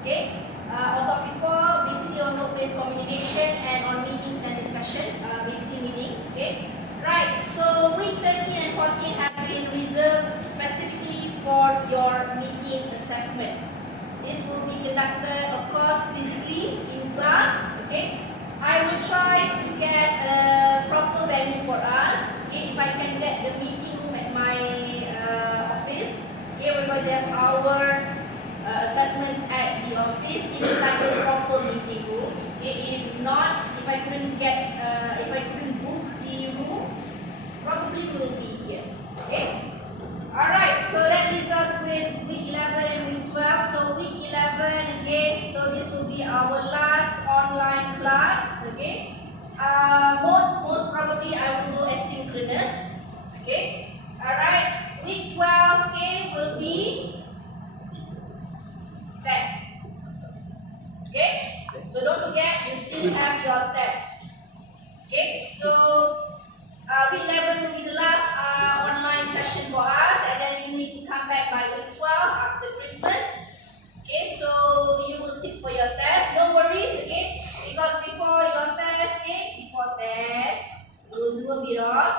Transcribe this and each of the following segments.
Okay. On topic 4, basically on workplace communication and on meetings and discussion, basically meetings. Okay. Right. So week 13 and 14 have been reserved specifically for your meeting assessment. This will be conducted, of course, physically in class. Okay. I will try to get a proper venue for us. Okay. If I can get the meeting room at my office, okay, we're going to have our assessment at the office inside the proper meeting room. Okay. If not, if I couldn't book the room, probably will be here. Okay. Alright, so that leaves us with week 11 and week 12. So week 11, okay, so this will be our last online class, okay. Most probably I will go asynchronous, okay. Alright, week 12, okay, will be tests, okay. So don't forget, you still have your tests, okay. So week 11 will be the last online session for us, and then you need to come back by week 12 after Christmas. Okay, so you will sit for your test. No worries, okay, because before your test, we'll do a bit of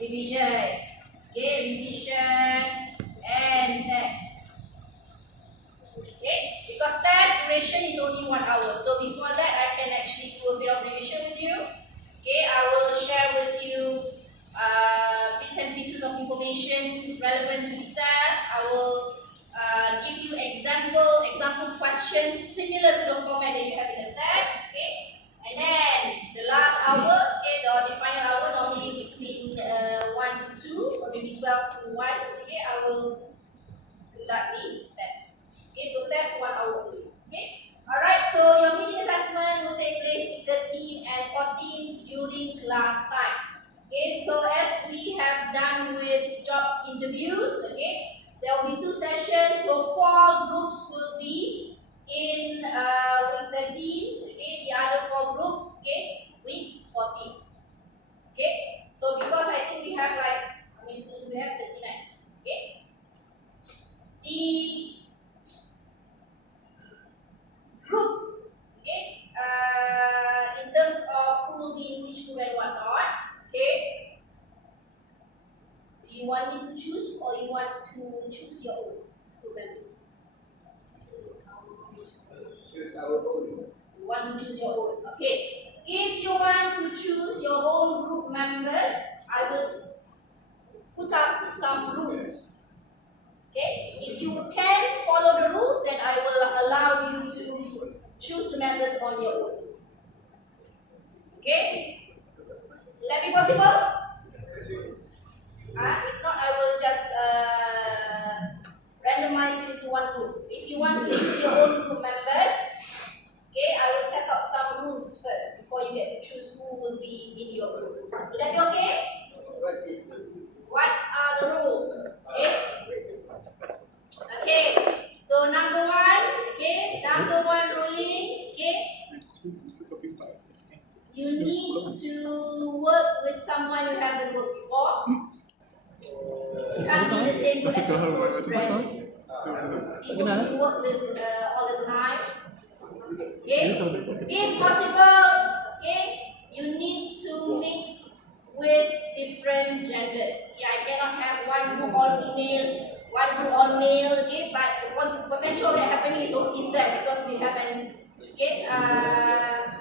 revision. Okay, revision and test. Okay, because test duration is only 1 hour. So before that, I can actually do a bit of revision with you. Okay, I will share with you bits and pieces of information relevant to the test. I will give you example questions similar to the format that you have in the test. Okay, and then the last hour, okay, the final hour, normally between 1 to 2 or maybe 12 to 1. Okay, I will conduct the test. Okay, so test 1 hour only. Okay. Alright, so your meeting assessment will take place with 13 and 14 during class time. Okay, so as we have done with job interviews, okay, there will be 2 sessions, so 4 groups will be in week 13, okay, the other 4 groups, okay, week 14. Okay, so because I think we have since we have 39, okay, the group, okay, in terms of who will be in which group and whatnot, okay, do you want me to choose or you want to choose your own group members? Choose our own. You want to choose your own, okay. If you want to choose your own group members, I will put up some rules. Okay, if you can follow the rules, then I will allow you to choose the members on your own. Okay, will that be possible? If not, I will just randomize you to one group. If you want to choose your own group members, okay, I will set out some rules first before you get to choose who will be in your group. Will that be okay? What are the rules? Okay. Okay. So number one ruling, okay. You need to work with someone you haven't worked before. You can't be in the same group as your close friends. People you work with all the time. Okay. If possible, okay, you need to mix with different genders. Yeah, I cannot have one group all female, one group all male. Okay, but what potential that happening is that because we have an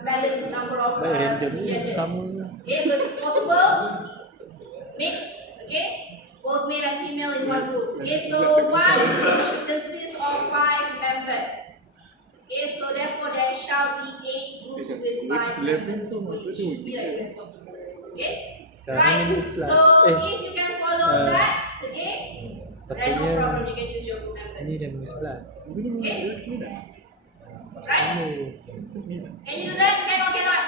balanced number of genders. Okay, so if it's possible, mix. Okay, both male and female in one group. Okay, so one group should consist of 5 members. Okay, so therefore there shall be 8 groups with 5 members. It should be like that. Okay, right. So if you can follow that, okay, then no problem. You can choose your group members. Okay. Right? Can you do that? Cannot.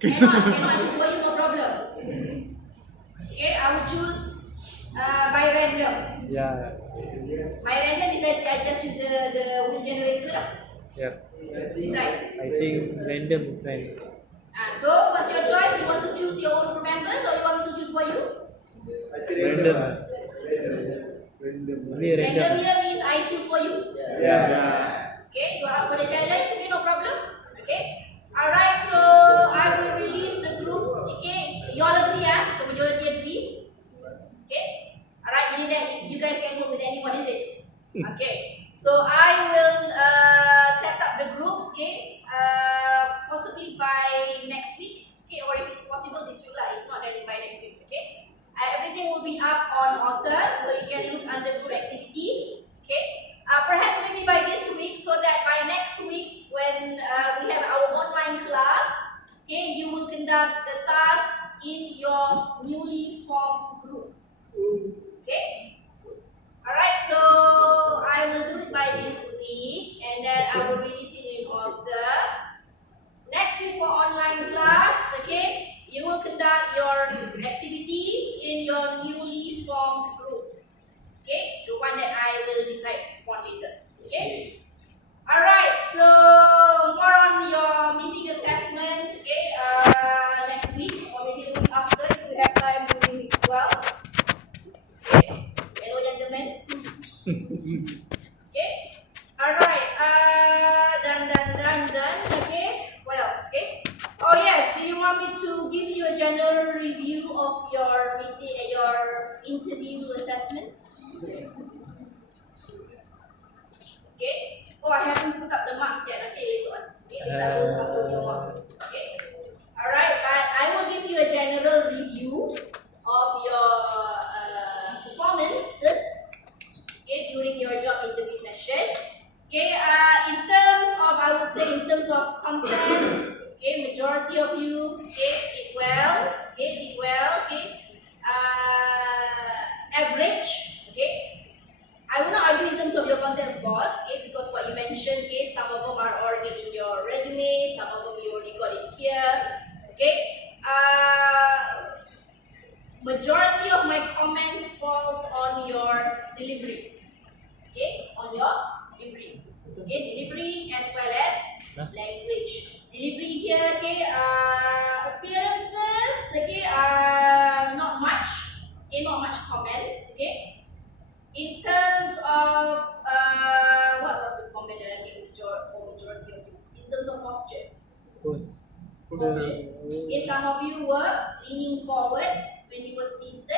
Cannot choose for you, no problem. Okay, I will choose by random. Yeah. By random is I just use the wheel generator. Yeah. Decide. I think random friend. So what's your choice? You want to choose your own group members or you want me to choose for you? Random. Maybe Random random. here means I choose for you. Yeah. Okay, you are up for the challenge? Okay, no problem. Okay. Alright, so I will release the groups. Okay, you all agree, yeah? So majority agree. Okay. Alright, meaning that you guys can work with anyone, is it? Okay. So I will set up the groups. Okay. Possibly by next week. Okay, or if it's possible this week, if not then by next week. Okay. Everything will be up on Author, so you can look under group activities. Okay. Perhaps maybe by this week, so that by next week, when we have our online class, okay, you will conduct the task in your newly formed group. Okay. Alright, so I will do it by this week, and then I will release it in Author. Next week for online class, okay, you will conduct your activity in your newly formed group. Okay, the one that I will decide on later. Okay. Alright, so more on your meeting assessment. Okay, next week or maybe the week after if you have time doing it well. Okay. Hello, gentlemen. Okay. Alright. Done. Okay. What else? Okay. Oh yes. Do you want me to give you a general review of your meeting, your interview assessment? Okay. Oh, I haven't put up the marks yet. Okay, later on. Okay, later I will upload your marks. Okay. Alright, but I will give you a general review of your performances. Okay, during your job interview session. Okay. In terms of, I would say, in terms of content. Okay, majority of you did well. Okay, Okay. Average. Okay. I will not argue in terms of your content, of course, okay, because what you mentioned, okay, some of them are already in your resume, some of them you already got it here, okay. Majority of my comments falls on your delivery, okay, on your delivery, okay, delivery as well as language. Delivery here, okay, appearances, okay, not much, okay, not much comments, okay. In terms of what was the comment that I made for majority of you? In terms of posture. Posture. Okay, some of you were leaning forward when you were seated.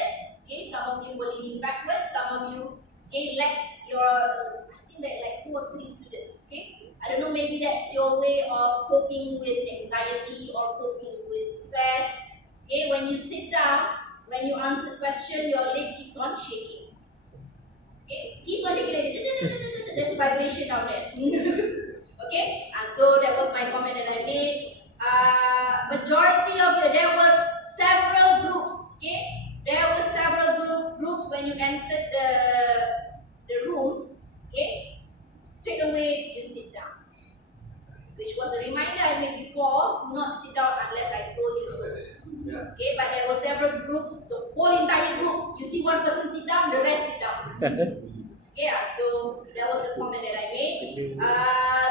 Okay, some of you were leaning backwards. Some of you, okay, like your, I think that like 2 or 3 students. Okay, I don't know, maybe that's your way of coping with anxiety or coping with stress. Okay, when you sit down, when you answer question, your leg keeps on shaking. Okay, keeps on shaking. There's a vibration down there. Okay, and so that was my comment that I made. Majority of you, there were several groups. Okay, there were several groups when you entered the room. Okay, straight away you sit down, which was a reminder I made before: do not sit down unless I told you so. Okay, but there were several groups, the whole entire group. You see one person sit down, the rest sit down. Yeah, so that was the comment that I made.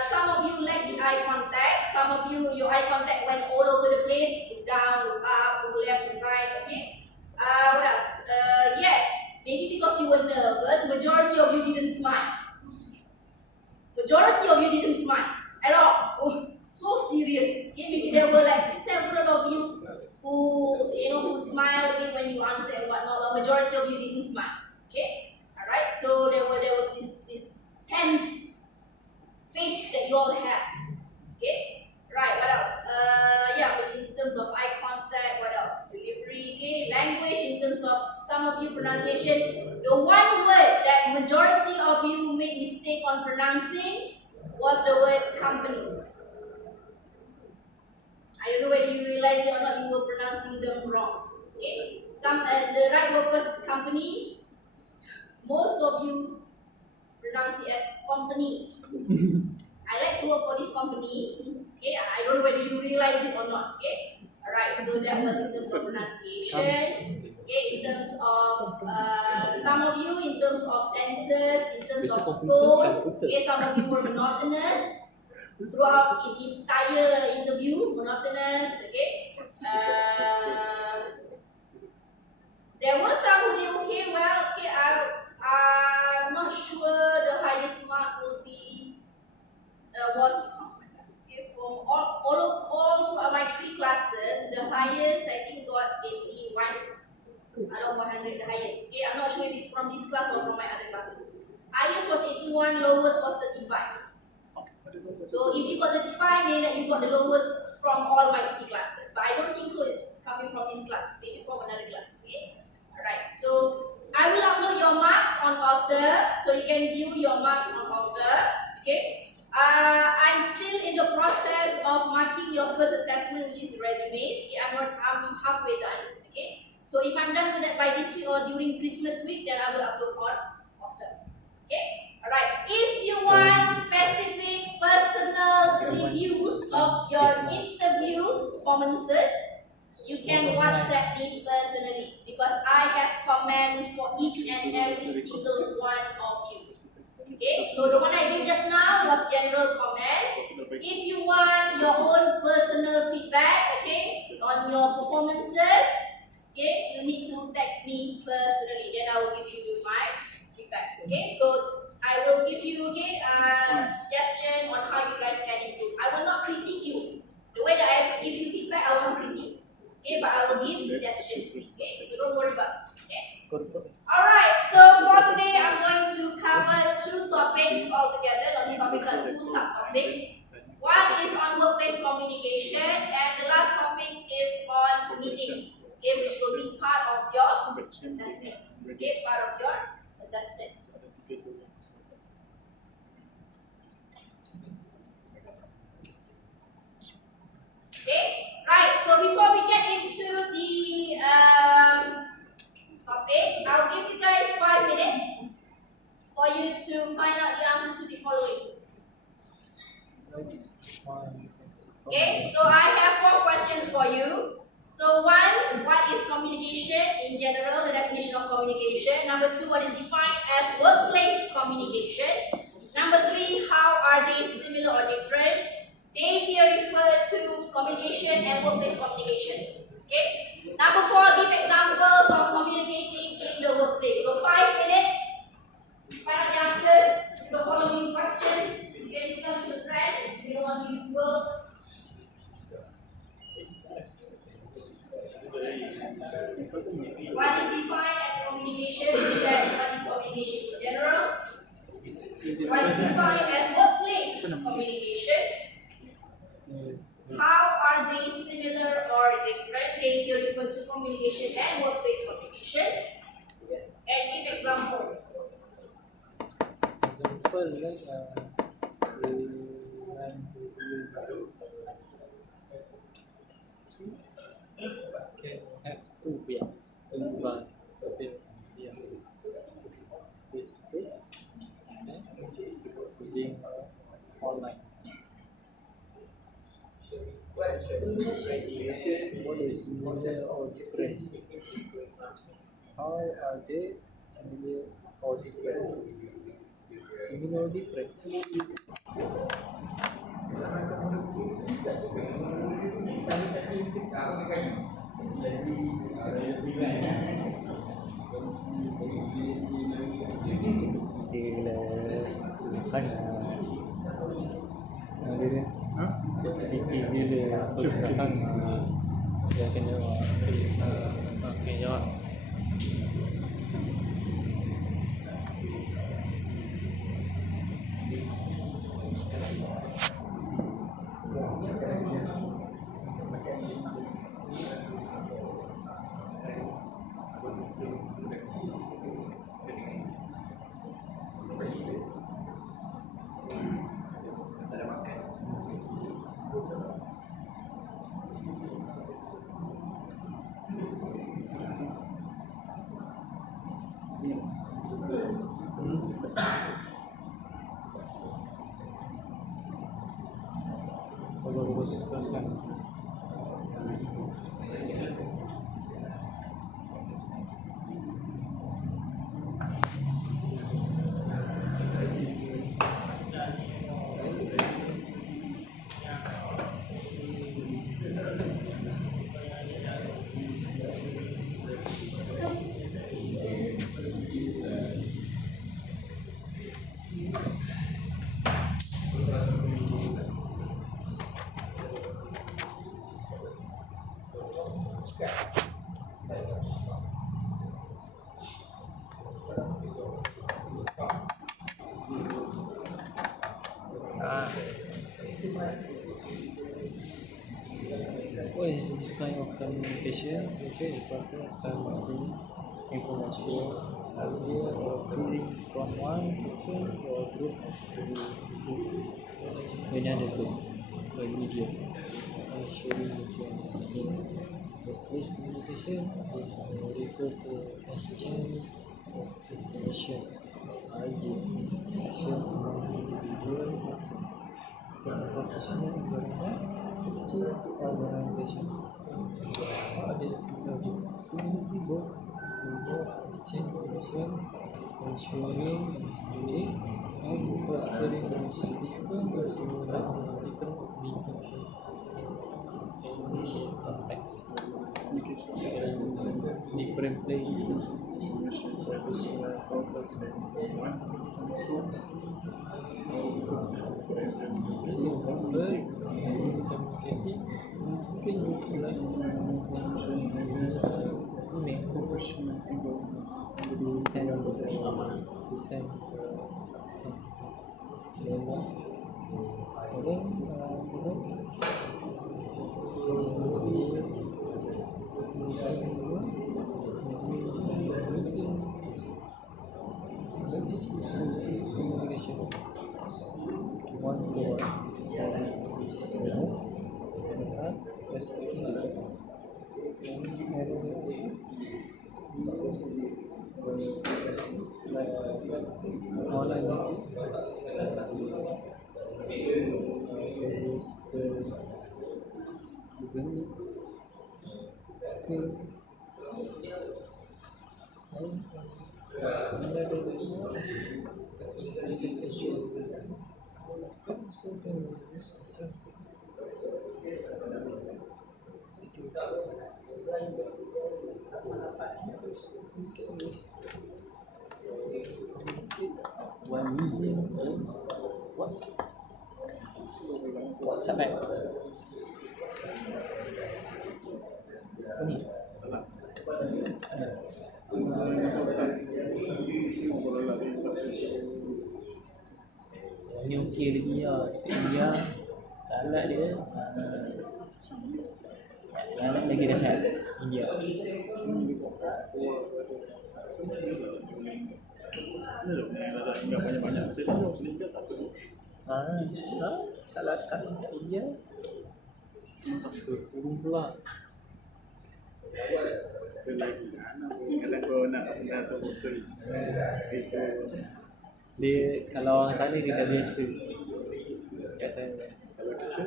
Some of you lacked the eye contact. Some of you, your eye contact went all over the place. Look down, look up, look left and right. Okay. What else? Yes, maybe because you were nervous, majority of you didn't smile. Majority of you didn't smile at all. Oh, so serious. Okay, maybe there were like several of you who smile a bit when you answer and whatnot, but majority of you didn't smile. Okay. Alright, so there was this tense face that you all had. Okay? Right, what else? In terms of eye contact, what else? Delivery, okay? Language, in terms of some of you pronunciation. The one word that majority of you made mistake on pronouncing was the word company. I don't know whether you realize it or not, you were pronouncing them wrong. Okay? The right word first is company. Most of you pronounce it as company. I like to work for this company. Okay, I don't know whether you realize it or not. Okay, alright. So that was in terms of pronunciation. Okay, in terms of some of you, in terms of tenses, in terms of tone. Okay, some of you were monotonous throughout the entire interview. Monotonous. Okay. There were some who did okay. Well, okay. I'm not sure the highest mark will be was okay, for all throughout my 3 classes, the highest I think got 81 out of 100, the highest. Okay, I'm not sure if it's from this class or from my other classes. Highest was 81, lowest was 35. So if you got 35, meaning that you got the lowest from all my 3 classes. But I don't think so it's coming from this class, maybe from another class. Okay? Alright, so I will upload your marks on author, so you can view your marks on author. Okay? I'm still in the process of marking your first assessment, which is the resumes. Okay? I'm halfway done. Okay? So if I'm done with that by this week or during Christmas week, then I will upload on author. Okay? Alright. If you want specific personal reviews of your interview performances, you can WhatsApp me personally because I have comment for each and every single one of you. Okay, so the one I gave just now was general comments. If you want your own personal feedback, okay, on your performances, okay, you need to text me personally. Then I will give you my feedback. Okay, so I will give you a suggestion on how you guys can improve. I will not critique you. The way that I give you feedback, I will not critique. Okay, but I will give suggestions. Okay, so don't worry about it. Okay. Alright, so for today I'm going to cover 2 topics altogether. Not 2 topics, but 2 subtopics. One is on workplace communication, and the last topic is on meetings. Okay, which will be part of your assessment. Okay, part of your assessment. Okay, right. So before we get into the topic, I'll give you guys 5 minutes for you to find out the answers to the following. Okay, so I have 4 questions for you. So 1, what is communication in general, the definition of communication. Number 2, what is defined as workplace communication. Number 3, how are they similar or different? They here refer to communication and workplace communication. Okay. Number 4, give examples of communicating in the workplace. So 5 minutes. Find out the answers to the following questions. You can discuss with a friend if you don't want to use Google. What is defined as communication? What is communication in general? What is defined as workplace communication? How are they similar or different? They here refers to communication and workplace communication. And give examples. Example like can have 2 view, 2 bar, 2 view, face to face, and using online. What is similar or different? How are they similar or different? Similar or different? Teruskan. What is this kind of communication? Okay, process transmitting information, idea or feeling from one person or group to another group or medium and sharing mutual understanding. The first communication is refer to exchange of information, idea, instruction among individual person. In a professional environment, kecil organization. Ada similarity both involves exchange information, ensuring understanding, and fostering relationship. Different similar different communication and context. Different places. Mungkin istilah ini professional desain desain communication one to one online meeting is the another presentation when using WhatsApp app. Ini ni okey lagi lah. Dia alat dia alat lagi dahsyat India. Tak lakat kat India. Turun pula. Kalau kau nak senang betul itu Dia kalau orang sana dia dah biasa. Kat sana. kalau kita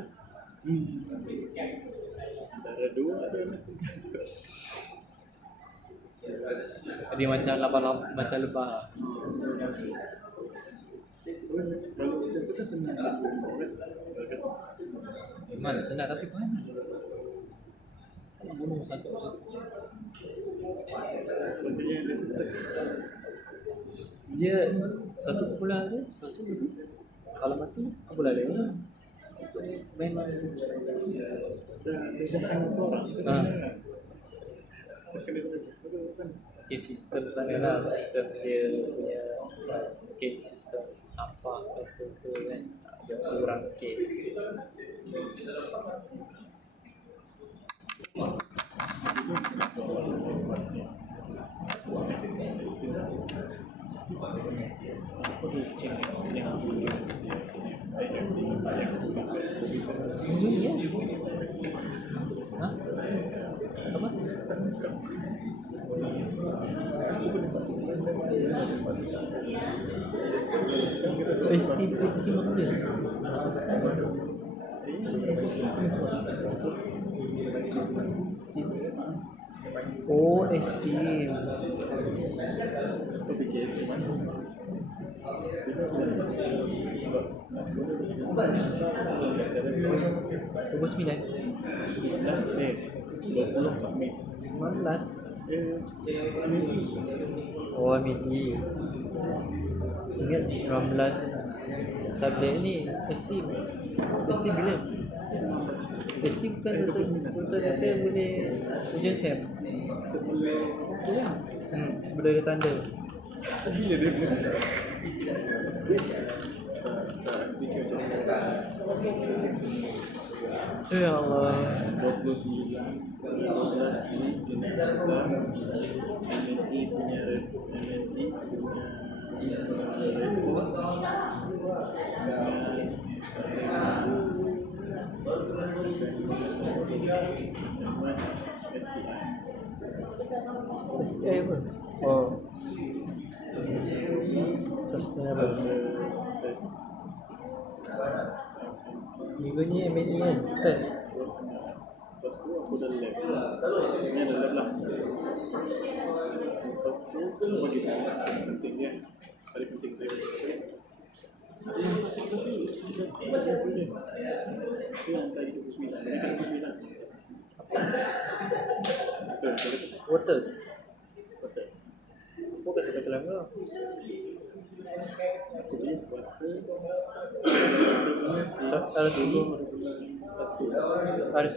antara dua ada anak Dia macam macam lebah. kalau macam tu kan senang Memang senang tapi mana? Nak bunuh satu-satu. Dia satu kumpulan dia, satu habis. Kalau mati, kumpulan dia. So, memang dia jangan orang okay, sistem sana lah, sistem dia punya okay, sistem sampah tu kan dia kurang sikit. Ya. Hah? Apa? Esteem apa dia? Oh, esteem. Umur 9 20 submit 19 MIT Oh, MIT. Ingat 19 subjek ni esteem. Esteem bila? Esteem kan betul-betul boleh ujian SEM. Sebelum dia tanda. Gila dia tak fikir macam Ya Allah. 29 12 di Jakarta. MNI punya MNI punya report SMA SCI. SCI apa? Oh, sustainable. Tes Minggu ni MNE kan? Tes. Lepas tu aku dah lab. Ini ada lab lah. Lepas tu bagi penting dia. Paling penting dia. Kita sih. Dia hantar 29. Ini kan 29. Betul. Water. Betul. Kau kat sebelah kelang kau. Aku punya kuarter. Tak ada dulu. 1. RC.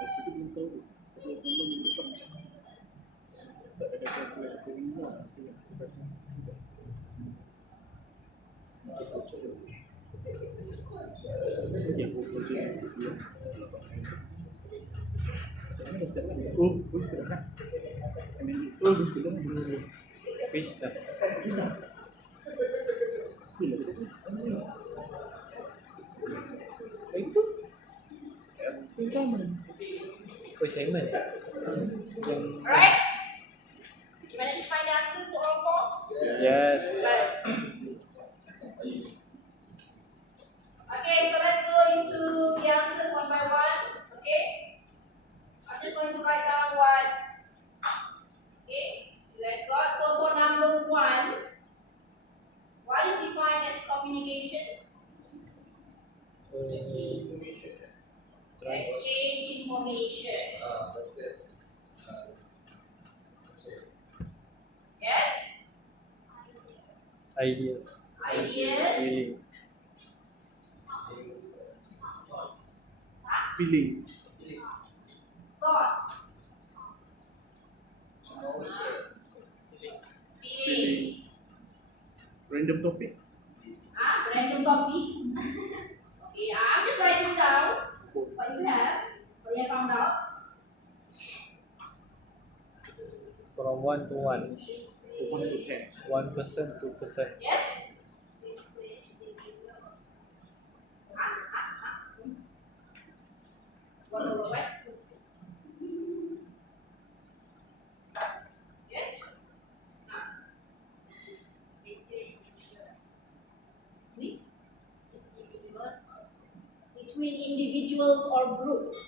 Masih tu belum tahu. Tapi sama minggu depan. Tak ada kata aku rasa minggu. Okey, aku kerja dia. Sana dah siap kan? Oh, bos sudah kan? Oh, bos sudah kan? Fish dah. Bos dah. Bila kita tu? Itu? Itu sama. Oh, assignment. Alright? You managed to find the answers to all four? Yes. Right. Okay, so let's go into the answers one by one. Okay? I'm just going to write down what you guys got. So for number 1, what is defined as communication? Exchange information. Yes? Ideas. Ideas. Feelings. Feeling. Thoughts. Feelings. Random topic. Random topic. Okay, I'm just writing down what you have found out. From 1 to 1. 1 to 10. 1%, 2%. Yes? What over what? Yes? Between individuals or groups.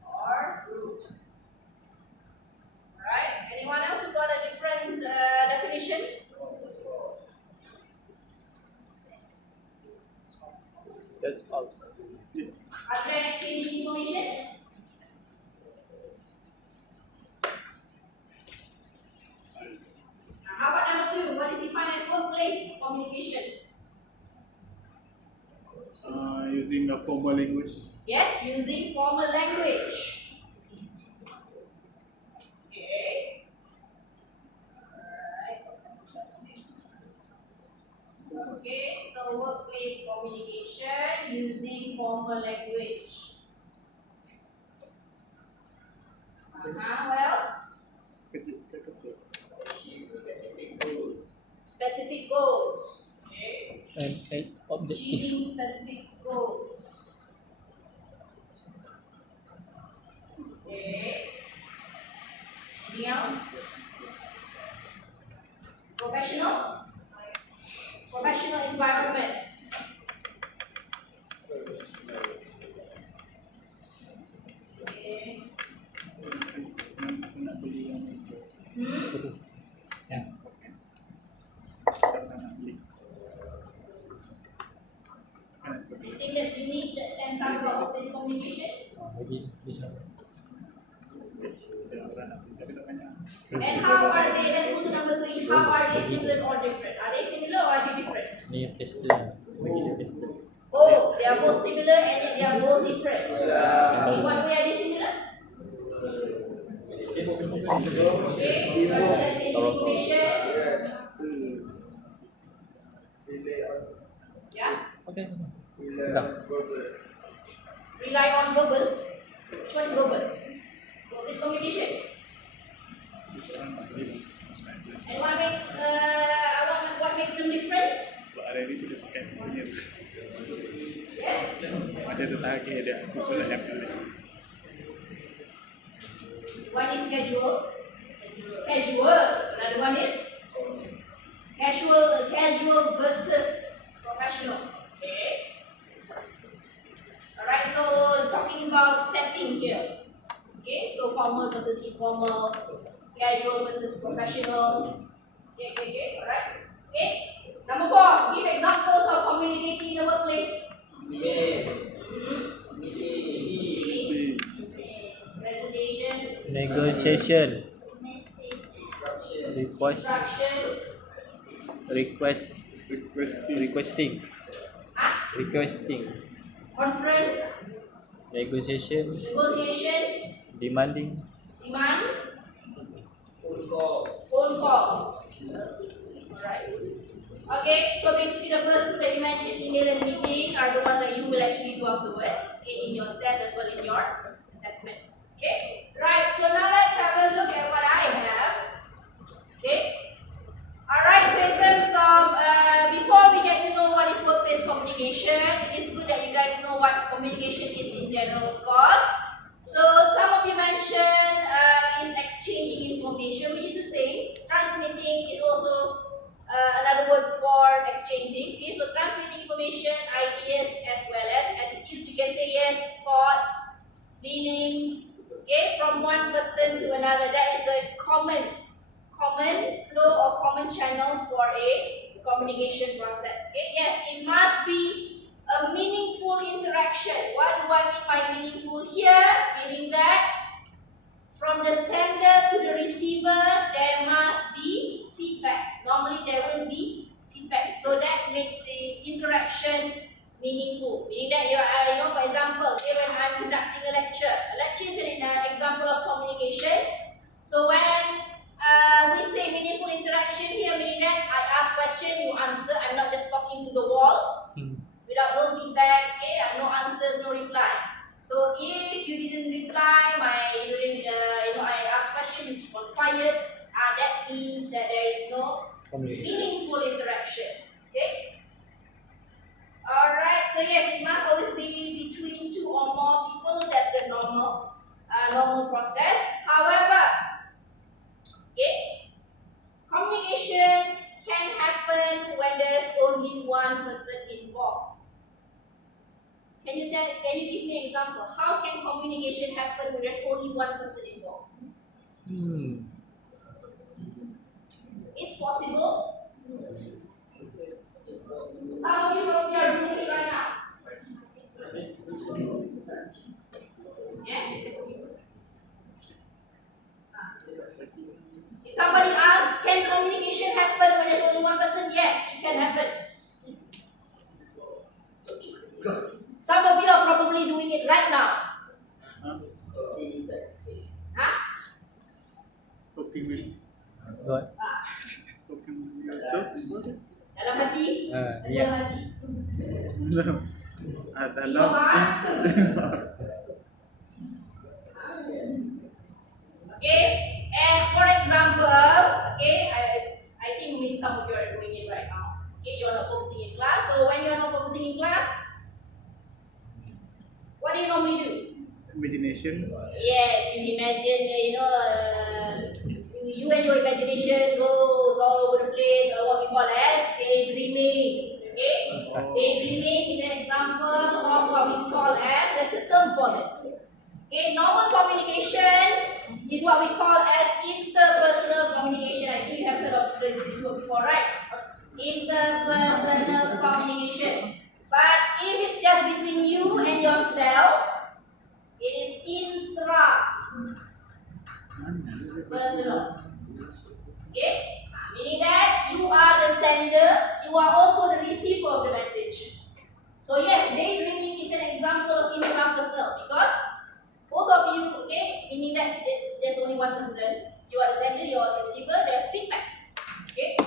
Or groups. Alright, anyone else who got a different definition? That's all. Yes. Are there an exchange information? How about number 2? What is defined as workplace communication? Using a formal language. Yes, using formal language. Okay. Alright. Okay, so workplace communication using formal language. What else? Specific goals. Okay. And objective. Achieving specific goals. Okay. Anything else? Professional environment. Okay. Nak beli yang itu. Yeah. Nak beli. Anything that's unique that stands out about workplace communication? Maybe this one. Tapi tak banyak. And how are they, let's go to number 3, how are they similar or different? Are they similar or are they different? Ni tester. Bagi dia tester. Oh, they are both similar and yet they are both different. In what way are they similar? Okay, first let's say information. Yeah? Okay. Dah. Rely on verbal. Which one is verbal? What is communication? And what makes them different? Ada ni boleh pakai punya. Yes? Ada tetangga dia aku pula yang boleh. One is casual. Casual. Another one is casual versus professional. Okay. Alright, so talking about setting here. Okay, so formal versus informal, casual versus professional. Okay, alright. Okay. Number 4, give examples of communicating in the workplace. Presentation. Negotiation. Instructions. Requesting. Requesting. Conference. Negotiation. Negotiation. Demanding. Demands. Phone call. Alright. Okay, so basically the first two that you mentioned, email and meeting, are the ones that you will actually do afterwards, okay, in your test as well in your assessment. Okay, right, so now let's have a look at what I have. Okay, alright, so in terms of, before we get to know what is workplace communication, it is good that you guys know what communication is in general, of course. So some of you mentioned is exchanging information, which is the same. Transmitting is also another word for exchanging. Okay, so transmitting information, ideas as well as attitudes. You can say yes, thoughts, feelings. Okay, from one person to another. That is the common flow or common channel for a communication process. Okay, yes, it must be a meaningful interaction. What do I mean by meaningful here? Meaning that from the sender to the receiver, there must be feedback. Normally there will be feedback. So that makes the interaction meaningful. Meaning that for example, when I'm conducting a lecture is an example of communication. So when we say meaningful interaction here, meaning that I ask question, you answer. I'm not just talking to the wall without no feedback. Okay, no answers, no reply. So if you didn't reply, I ask question, you keep on quiet. That means that there is no meaningful interaction. Okay. Alright. So yes, it must always be between 2 or more people. That's the normal process. However, okay, communication can happen when there is only one person involved. Can you give me an example? How can communication happen when there's only one person involved? It's possible. Some of you probably are doing it right now. Yeah? If somebody asks, can communication happen when there's only one person? Yes, it can happen. Some of you are probably doing it right now. Talking with What? talking with yourself. Dalam hati. Ya. Dalam hati. Dalam Okay, and for example, okay, I think maybe some of you are doing it right now. Okay, you are not focusing in class. So when you are not focusing in class, what do you normally do? imagination. Yes, you imagine, you and your imagination goes all over the place, or what we call as daydreaming. Okay, daydreaming is an example of what we call as, there's a term for this. Okay, normal communication is what we call as interpersonal communication. I think you have heard of this word before, right? Interpersonal communication. But if it's just between you and yourself, it is intrapersonal. Okay? Meaning that you are the sender, you are also the receiver of the message. So yes, daydreaming is an example of intrapersonal because both of you, okay, meaning that there's only one person. You are the sender, you are the receiver, there's feedback. Okay?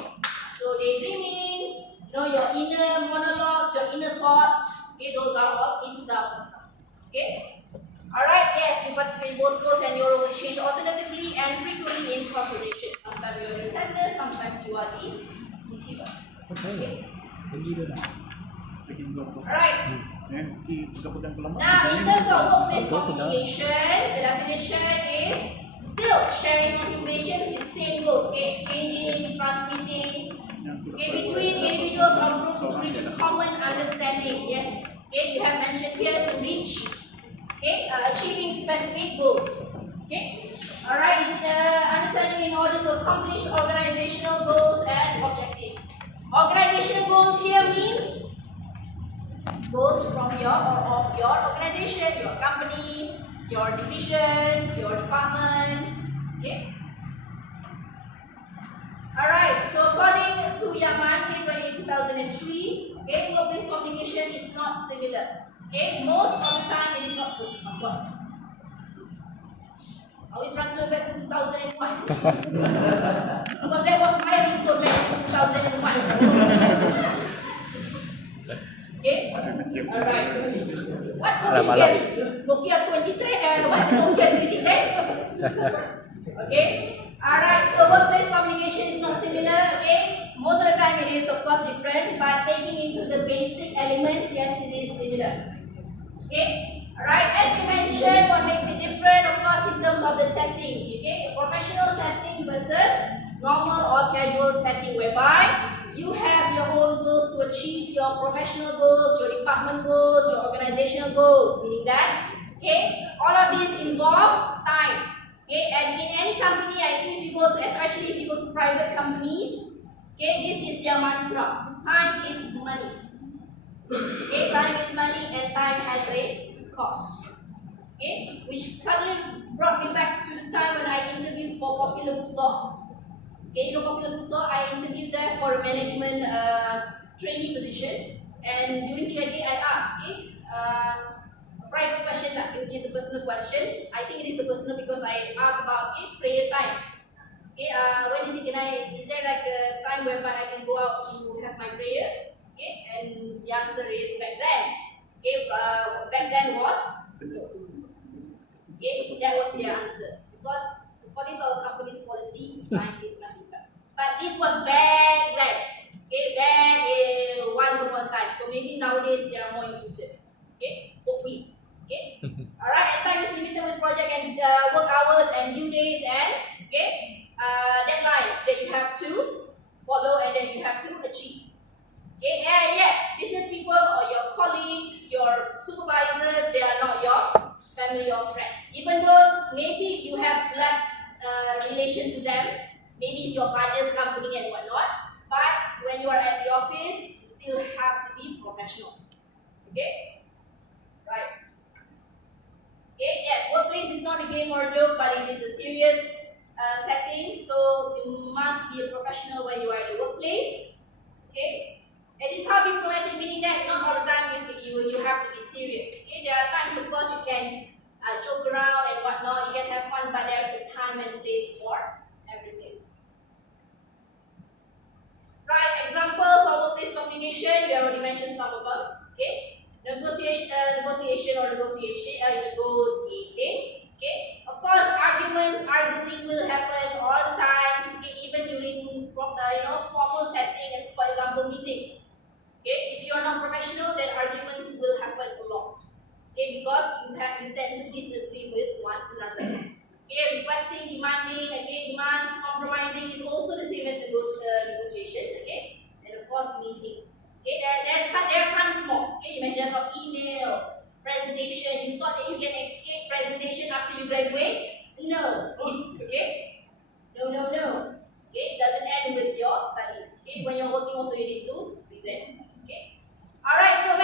So daydreaming, your inner monologues, your inner thoughts, okay, those are all intrapersonal. Okay? Alright, yes, you participate in both roles and your role will change alternatively and frequently in conversation. Sometimes you are the sender, sometimes you are the receiver. Okay? Alright. Now, in terms of workplace communication, the definition is still sharing of information with the same goals, okay? Exchanging, transmitting, okay, between individuals or groups to reach a common understanding. Yes, okay, you have mentioned here to reach, okay, achieving specific goals. Okay, alright, understanding in order to accomplish organizational goals and objectives. Organizational goals here means goals from your or of your organization, your company, your division, your department. Okay. Alright, so according to Yaman paper in 2003, okay, workplace communication is not similar. Okay, most of the time it is not good. Are we transfer back to 2001? Because that was my ringtone back in 2001. Okay? Alright. What for Nokia 23? What Nokia 23? Okay? Alright, so workplace communication is not similar. Okay? Most of the time it is of course different, but taking into the basic elements, yes, it is similar. Okay? Alright, as you mentioned, what makes it different, of course, in terms of the setting. Okay? A professional setting versus normal or casual setting, whereby you have your own goals to achieve your professional goals, your department goals, your organizational goals, meaning that, okay, all of these involve time. Okay, and in any company, I think if you go to, especially if you go to private companies, okay, this is their mantra. Time is money. Okay, time is money and time has a cost. Okay, which suddenly brought me back to the time when I interviewed for Popular Bookstore. Okay, you know Popular Bookstore, I interviewed there for a management trainee position, and during Q&A I asked, okay, a private question, which is a personal question. I think it is a personal because I asked about prayer times. Okay, when is there like a time whereby I can go out to have my prayer? Okay, and the answer is back then. Okay, back then was okay, that was the answer because according to our company's policy, time is money. But this was back then. Okay, back once upon a time. So maybe nowadays they are more inclusive. Okay, hopefully. Okay. Alright, and time is limited with project and work hours and due dates and deadlines that you have to follow and then you have to achieve. Okay, and yes, business people or your colleagues, your supervisors, they are not your family or friends. Even though maybe you have blood relation to them, maybe it's your father's company and whatnot, but when you are at the office, you still have to be professional. Okay? Right. Okay, yes, workplace is not a game or a joke, but it is a serious setting, so you must be a professional when you are in the workplace. Okay? It is how diplomatic, meaning that not all the time you have to be serious. Okay? There are times, of course, you can joke around and whatnot, you can have fun, but there's a time and place for everything. Right, examples of workplace communication, we already mentioned some of them. Okay? Negotiating. Okay? Of course, arguing will happen all the time, okay? Even during formal settings, for example, meetings. Okay? If you are not professional, then arguments will happen a lot. Okay? Because you tend to disagree with one another. Okay? Requesting, demanding, demands, compromising is also the same as negotiation. Okay? And of course, meeting. Okay? There are tons more. Okay? You mentioned about email, presentation. You thought that you can escape presentation after you graduate? No. Okay? No. Okay? It doesn't end with your studies. Okay? When you're working also you need to present. Okay? Alright, so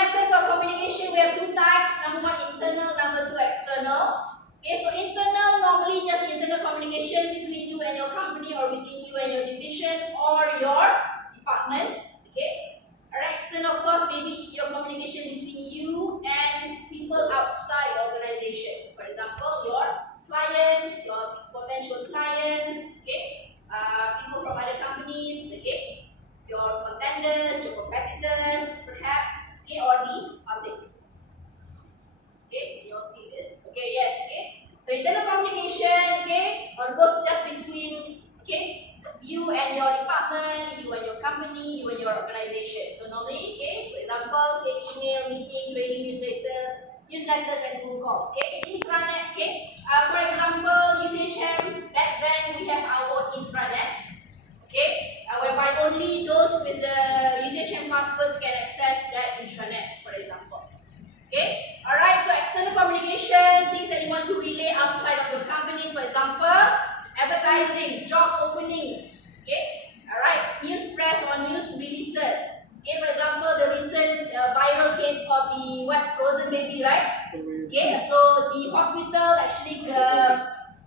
meeting, training newsletters and phone calls. Okay, intranet. Okay, for example, UTHM, back then we have our intranet. Okay, whereby only those with the UTHM passwords can access that intranet, for example. Okay, alright, so external communication, things that you want to relay outside of your companies, for example, advertising, job openings, okay, alright, news press or news releases, okay, for example, the recent viral case of the frozen baby, right? Okay, so the hospital actually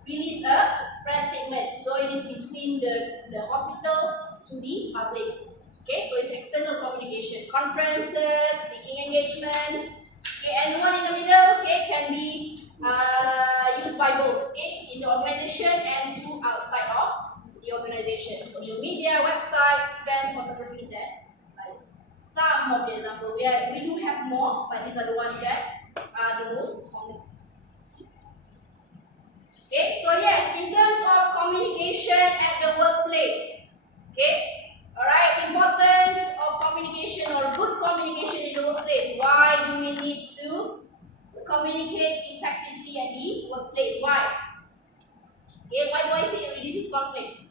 released a press statement, so it is between the hospital to the public, okay, so it's external communication, conferences, speaking engagements. Okay, and one in the middle, okay, can be used by both, okay, in the organization and to outside of the organization. Social media, websites, events, photographies, and lights. Some of the examples. We do have more, but these are the ones that are the most common. Okay, so yes, in terms of communication at the workplace, okay, alright, importance of communication or good communication in the workplace. Why do we need to communicate effectively at the workplace? Why? Okay, why do I say it reduces conflict?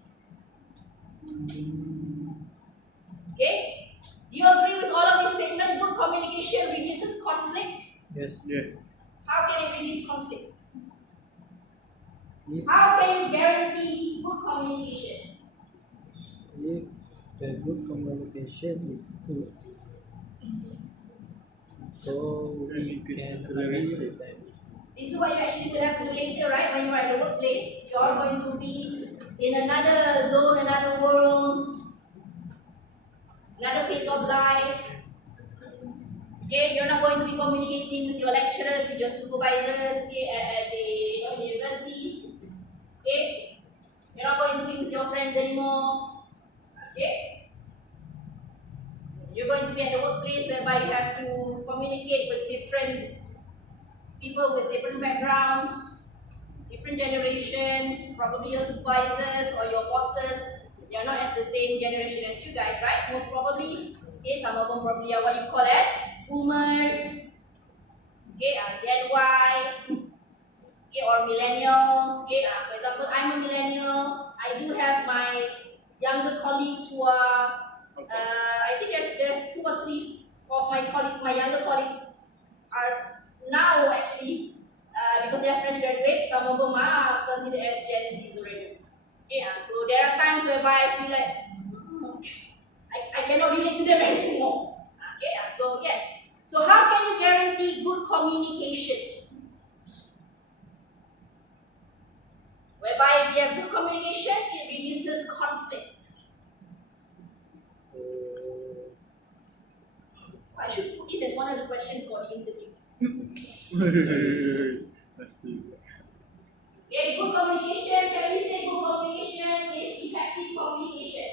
Okay, do you agree with all of this statement? Good communication reduces conflict. Yes. Yes. How can it reduce conflict? If How can you guarantee good communication? if the good communication is good, so we can agree. This is what you actually will have to do later, right? When you're at the workplace, you're going to be in another zone, another world, another phase of life. Okay, you're not going to be communicating with your lecturers, with your supervisors, okay, at the universities. Okay, you're not going to be with your friends anymore. Okay, you're going to be at the workplace whereby you have to communicate with different people with different backgrounds, different generations, probably your supervisors or your bosses. They are not as the same generation as you guys, right? Most probably, okay, some of them probably are what you call as boomers, okay, Gen Y, okay, or millennials. Okay, for example, I'm a millennial. I do have my younger colleagues who are, I think there's 2 or 3 of my colleagues, my younger colleagues are now actually, because they are fresh graduates, some of them are considered as Gen Zs already. Okay, so there are times whereby I feel like I cannot relate to them anymore. Okay, so yes. So how can you guarantee good communication? Whereby if you have good communication, it reduces conflict. I should put this as one of the questions for the interview. Let's see. Okay, good communication. Can we say good communication is effective communication?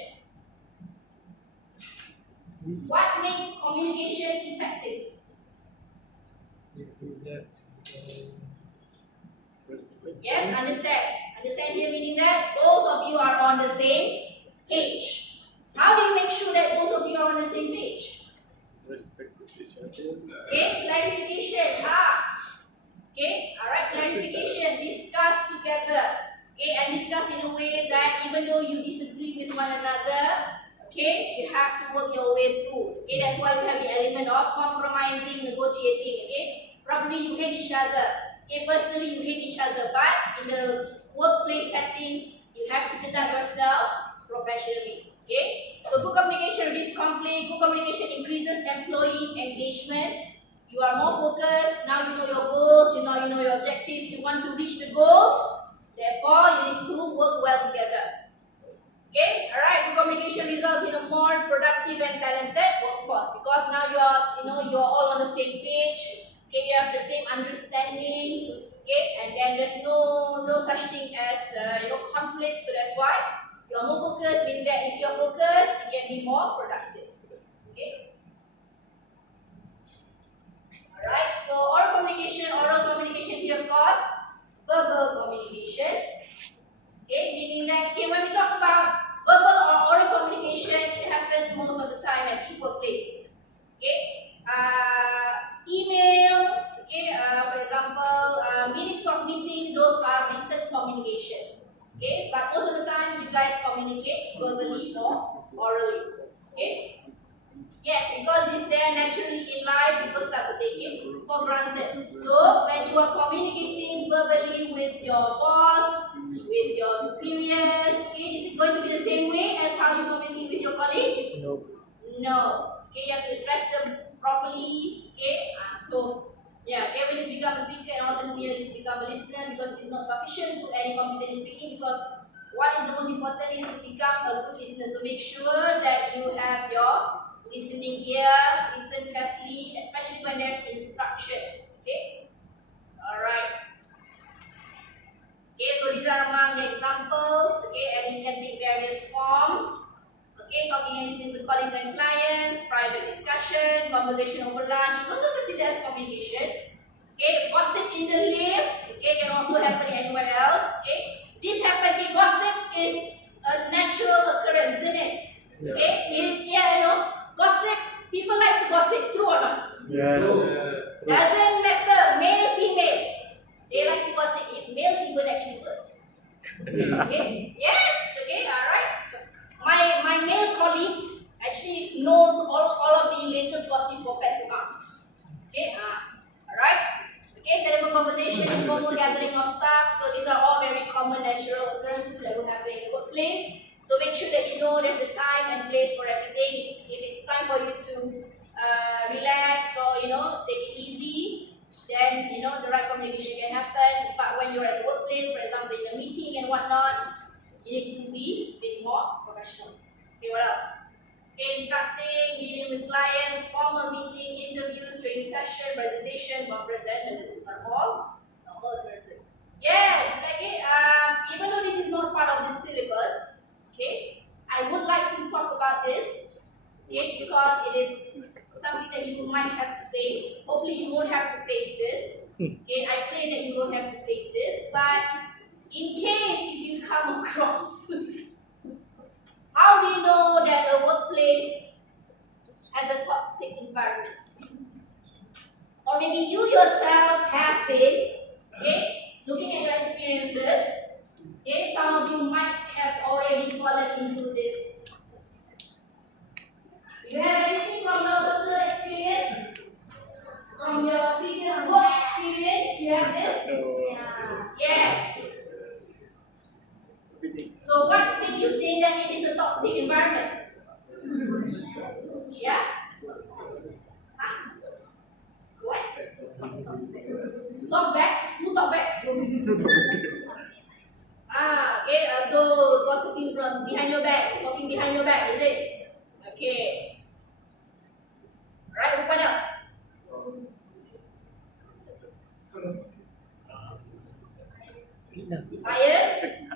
What makes communication effective? If we have Respect. Yes, understand. Understand here meaning that both of you are on the same page. How do you make sure that both of you are on the same page? Respect each other. Okay, clarification, ask. Okay, alright, clarification, discuss together. Okay, and discuss in a way that even though you disagree with one another, okay, you have to work your way through. Okay, that's why we have the element of compromising, negotiating. Okay, probably you hate each other. Okay, personally you hate each other, but in the workplace setting, you have to conduct yourself professionally. Okay, so good communication reduces conflict. Good communication increases employee engagement. You are more focused. Now you know your goals. You know your objectives. You want to reach the goals. Therefore, you need to work well together. Okay, alright. Good communication results in a more productive and talented workforce because now you're all on the same page. Okay, you have the same understanding. Okay, and then there's no such thing as conflict. So that's why you are more focused. Meaning that if you're focused, you can be more productive. Okay. Alright. So oral communication here, of course, verbal communication. Okay, meaning that when we talk about verbal or oral communication, it happens most of the time at the workplace. Okay. verbally or orally. Okay? Yes, because it's there naturally in life, people start to take it for granted. So when you are communicating verbally with your boss, with your superiors, okay, is it going to be the same way as how you communicate with your colleagues? No. No. Okay, you have to address them properly. Okay, so yeah, okay, when you become a speaker and ultimately you become a listener, because it's not sufficient to any competent in speaking, because what is the most important is to become a good listener. So make sure that you have your listening ear, listen carefully, especially when there's instructions. Okay, all right. Okay, so these are among the examples. Okay, and you can take various forms. Okay, talking and listening to colleagues and clients, private discussion, conversation over lunch is also considered as communication. Okay, gossip in the lift, okay, can also happen anywhere else. Okay, this happen. Okay, gossip is a natural occurrence, isn't it? Yes. Okay, yeah, you know, gossip. People like to gossip, true or not? Yes. Doesn't matter, male, female. They like to gossip. Males even actually worse. Okay, yes, okay, all right. My male colleagues actually knows all of the latest gossip compared to us. Okay, alright. Okay, telephone conversation, informal gathering of staff. So these are all very common natural occurrences that will happen in the workplace. So make sure that you know there's a time and place for everything. If it's time for you to relax or take it easy, then the right communication can happen. But when you're at the workplace, for example, in a meeting and whatnot, you need to be a bit more professional. Okay, what else? Okay, instructing, dealing with clients, formal meeting, interviews, training session, presentation, conference, and these are all normal occurrences. Yes, okay, even though this is not part of the syllabus, okay, I would like to talk about this, okay, because it is something that you might have to face. Hopefully you won't have to face this. Okay, I pray that you don't have to face this, but in case if you come across, how do you know that a workplace has a toxic environment? Or maybe you yourself have been, okay, looking at your experiences, okay, some of you might have already fallen into this. Do you have anything from your personal experience? From your previous work experience, you have this? Yes. So what make you think that it is a toxic environment? Yeah? Huh? What? Talk back? Who talk back? Okay, so gossiping from behind your back, talking behind your back, is it? Okay. Alright, what else? Bias?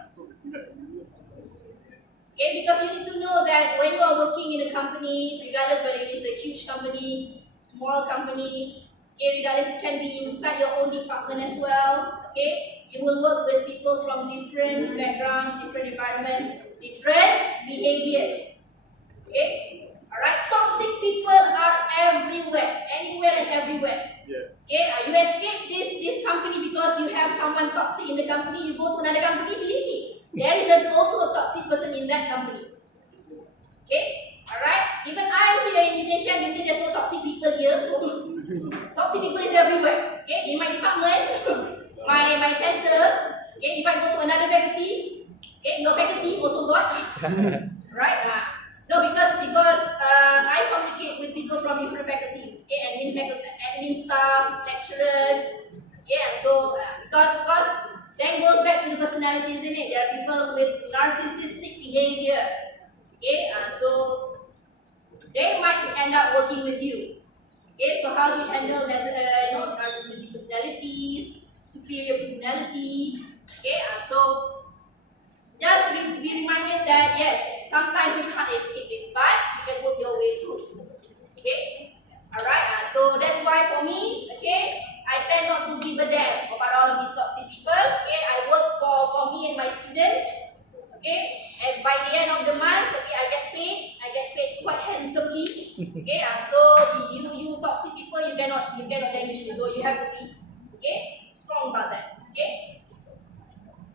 Okay, because you need to know that when you are working in a company, regardless whether it is a huge company, small company, okay, regardless it can be inside your own department as well, okay, you will work with people from different backgrounds, different environment, different behaviors, okay, alright, toxic people are everywhere, anywhere and everywhere. Yes. Okay, you escape this company because you have someone toxic in the company, you go to another company, believe me. There is also a toxic person in that company. Okay? Alright? Even I'm here in Indonesia, you think there's no toxic people here? Toxic people is everywhere. Okay? In my department, my center, okay, if I go to another faculty, okay, no faculty also got. Right? No, because I communicate with people from different faculties, okay, admin staff, lecturers, yeah. So because that goes back to the personality, isn't it? There are people with narcissistic behavior, okay. So they might end up working with you, okay. So how do we handle narcissistic personalities, superior personality, okay? So just be reminded that yes, sometimes you can't escape this, but you can work your way through. Okay? Alright, so that's why for me, okay, I tend not to give a damn about all of these toxic people. Okay, I work for me and my students. Okay, and by the end of the month, okay, I get paid quite handsomely. Okay, so you toxic people, you cannot damage me, so you have to be strong about that. Okay.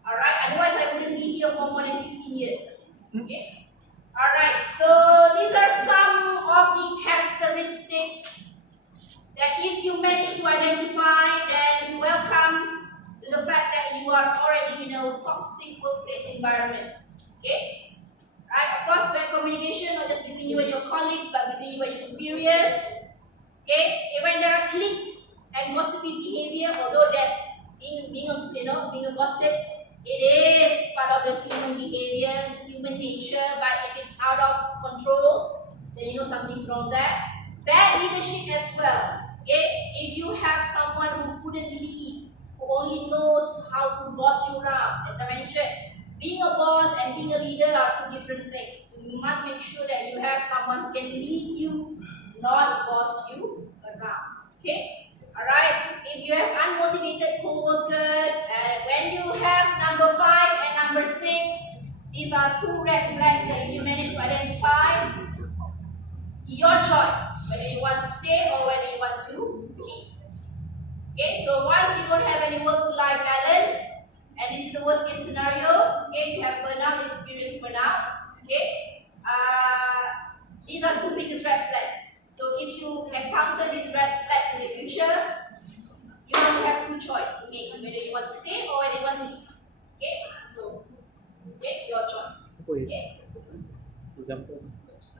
Alright, otherwise I wouldn't be here for more than 15 years. Okay? Alright, so these are some of the characteristics that if you manage to identify, then welcome to the fact that you are already in a toxic workplace environment. Okay? Right? Of course, bad communication not just between you and your colleagues, but between you and your superiors. Okay? And when there are cliques and gossipy behavior, although there's being a gossip, it is part of the human behavior, human nature, but if it's out of control, then you know something's wrong there. Bad leadership as well. Okay? If you have someone who couldn't lead, who only knows how to boss you around, as I mentioned, being a boss and being a leader are two different things. So you must make sure that you have someone who can lead you, not boss you around. Okay? Alright? If you have unmotivated co-workers, and when you have number 5 and number 6, these are two red flags that if you manage to identify, your choice, whether you want to stay or whether you want to leave. Okay, so once you don't have any work-to-life balance, and this is the worst case scenario, okay, you have burnout, experience burnout, okay, these are two biggest red flags. So if you encounter these red flags in the future, you only have two choices to make, whether you want to stay or whether you want to leave. Okay, so, okay, your choice. Okay. Example.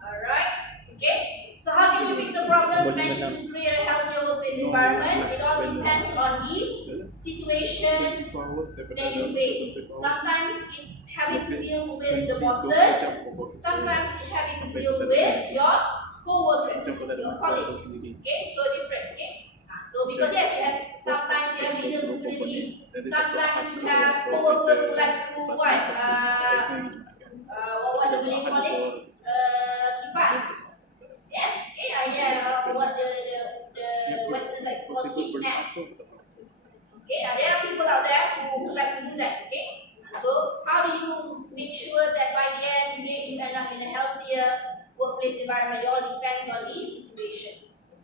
Alright, okay. So how can we fix the problems mentioned to create a healthier workplace environment? It all depends on the situation that you face. Sometimes it's having to deal with the bosses. Sometimes it's having to deal with your co-workers, your colleagues. Okay, so different. Okay. So because yes, you have sometimes you have leaders who couldn't lead. Sometimes you have co-workers who like to what the Malay call it? Kipas. Yes, what the Western like call kiss nest. Okay, there are people out there who like to do that. Okay, so how do you make sure that by the end you end up in a healthier workplace environment? It all depends on the situation.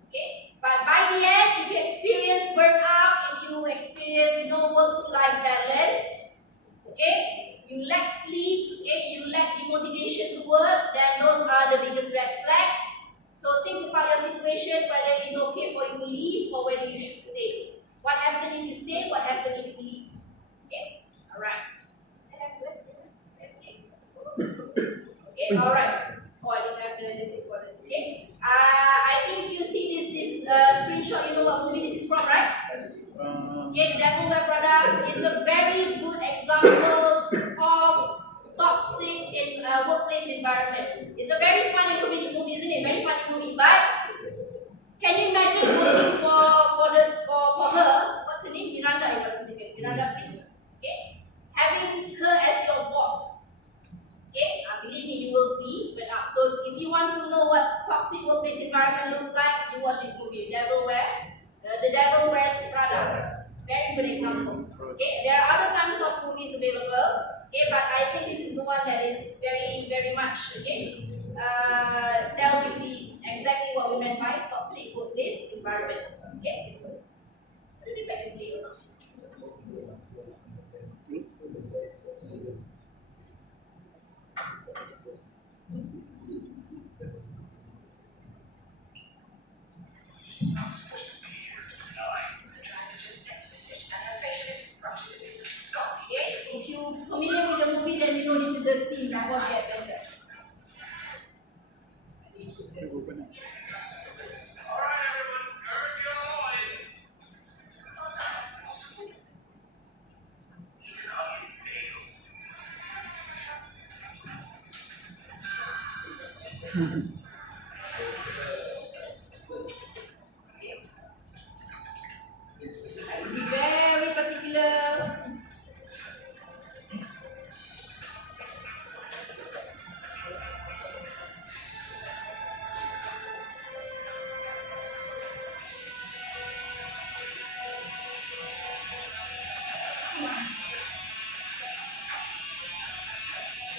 Okay, but by the end, if you experience burnout, if you experience no work-life balance, okay, you lack sleep, okay, you lack the motivation to work, then those are the biggest red flags. So think about your situation, whether it is okay for you to leave or whether you should stay. What happens if you stay? What happens if you leave? Okay, all right. Okay, all right. Oh, I don't have the thing for this. Okay. I think if you see this screenshot, you know what movie this is from, right? Okay, The Devil Wears Prada is a very good example of toxic in workplace environment. It's a very funny movie, isn't it? Very funny movie. But can you imagine working for her? What's her name? Miranda, if I'm not mistaken. Miranda Priest. Okay, having her as your boss. Okay, believe me, you will be burnout. So if you want to know what toxic workplace environment looks like, you watch this movie, The Devil Wears Prada. Very good example. Okay, there are other kinds of movies available. Okay, but I think this is the one that is very, very much tells you exactly what we meant by toxic workplace environment. Okay, I don't know if I can play or not. Okay, if you're familiar with the movie, then you know this is the scene before she attended. I will be very particular.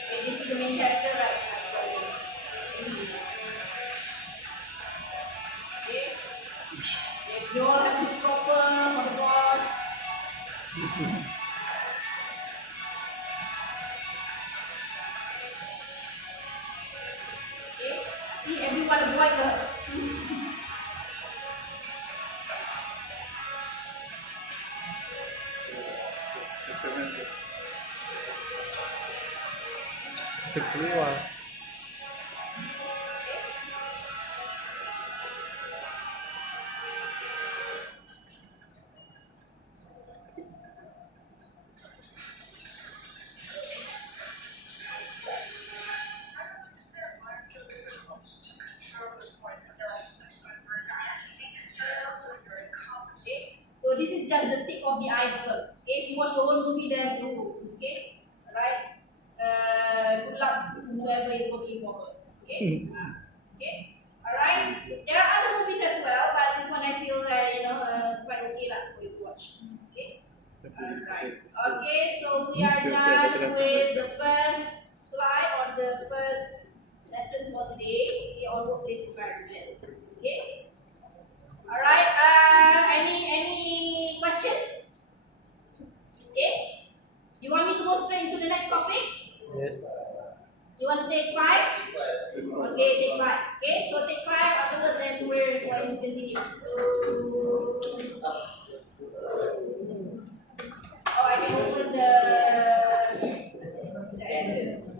Okay, this is the main character, right? Okay. You all have to be proper for the boss. Masa keluar. So this is just the tip of the iceberg. If you watch the whole movie, then okay, right? Good luck to whoever is working for her. Okay, okay, all right. There are other movies as well, but this one I feel quite okay lah for you to watch. Okay, all right. Okay, so we are done with the first slide or the first lesson for today. Okay, on workplace environment. Okay. All right. Any questions? Okay. You want me to go straight into the next topic? Yes. You want to take 5? Okay, take 5. Okay, so take 5. Afterwards, then we're going to continue. Oh, I can open the test.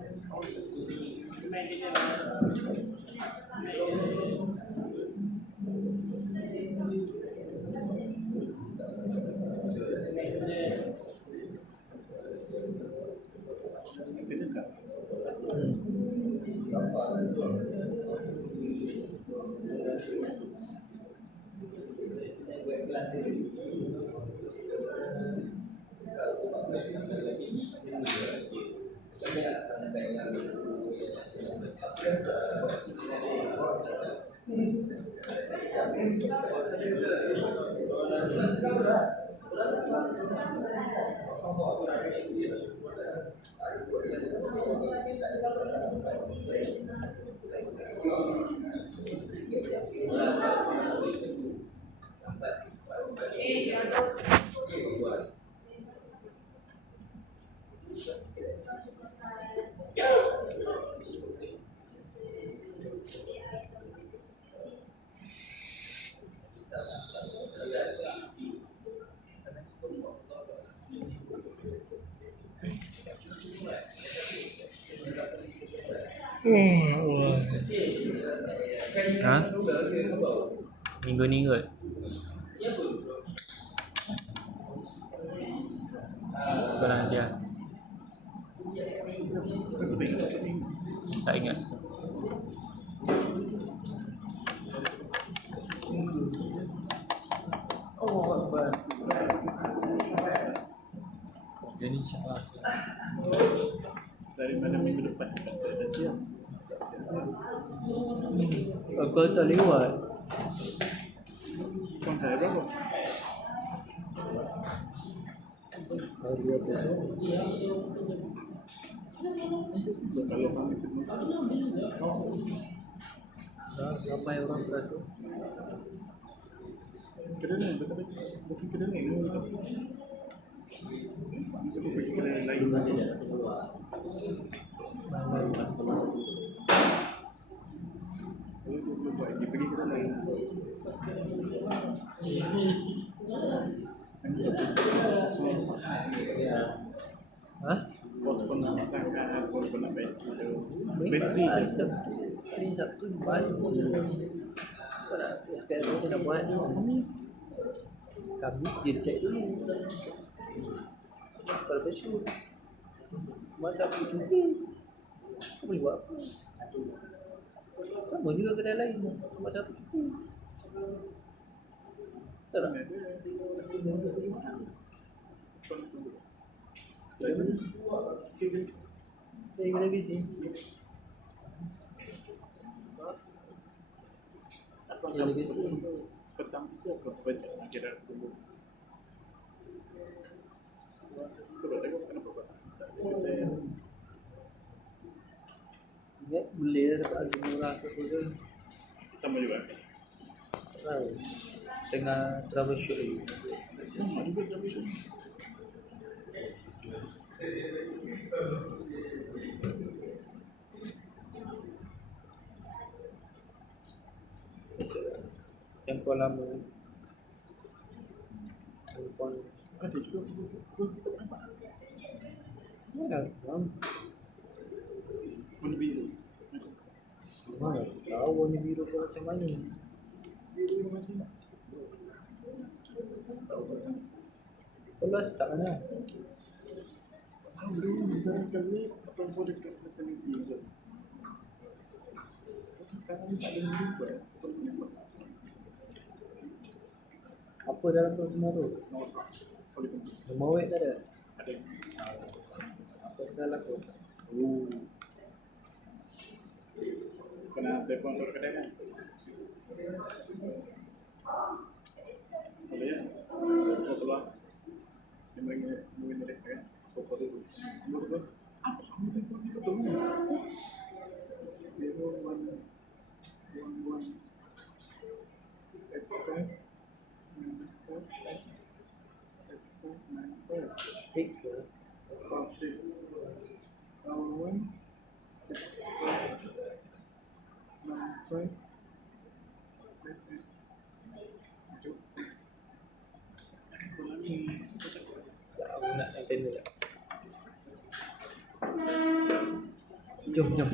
Ha? Minggu ni kot. Kurang ajar. Tak ingat. Jadi insyaAllah Daripada minggu depan tak ada siap. aku tak lewat. Kau tak ada berapa? Hari apa tu? Kalau kami sebelum sana. Ramai orang beratur. Kedai betul bukan kedai ni betul. Masa aku pergi kedai lain lagi. Kalau tu belum buat, dia pergi kedai lain. Ha? Bos pun sangat pun nak baik. Bateri hari Sabtu Jumaat. Kau nak sekarang kita nak buat Khamis dia check dulu. Kalau besok masa aku cuti, kau boleh buat apa? Sama juga kedai lain. Masa aku cuti. Tak nak? Dari mana lagi sih? Yang lagi sih? Petang tu saya akan baca kira dulu. Coba tengok kenapa buat. Ingat boleh dapat harga murah ke apa. Sama juga. Tahu. Tengah troubleshoot lagi. Sama juga troubleshoot. Tempoh lama. Tempoh Ada juga. mana? Warna biru. Mana aku tahu warna biru tu macam mana. Biru macam mana? Kalau tak mana. Tahu dulu, barangkali apa boleh dekat personality je. Terus sekarang ni tak ada yang berubah. Apa dalam tu semua tu? Paling penting. Nombor web tak ada? Ada. Apa salah aku? Oh. Kena telefon luar kedai kan? Boleh ya? Kau keluar. Dia mungkin mereka kan? Kau dulu. Nombor tu. Apa kamu telefon ni betul ni? 0111 Six lah. 6 Aku nak antenna tak? Jom, jom.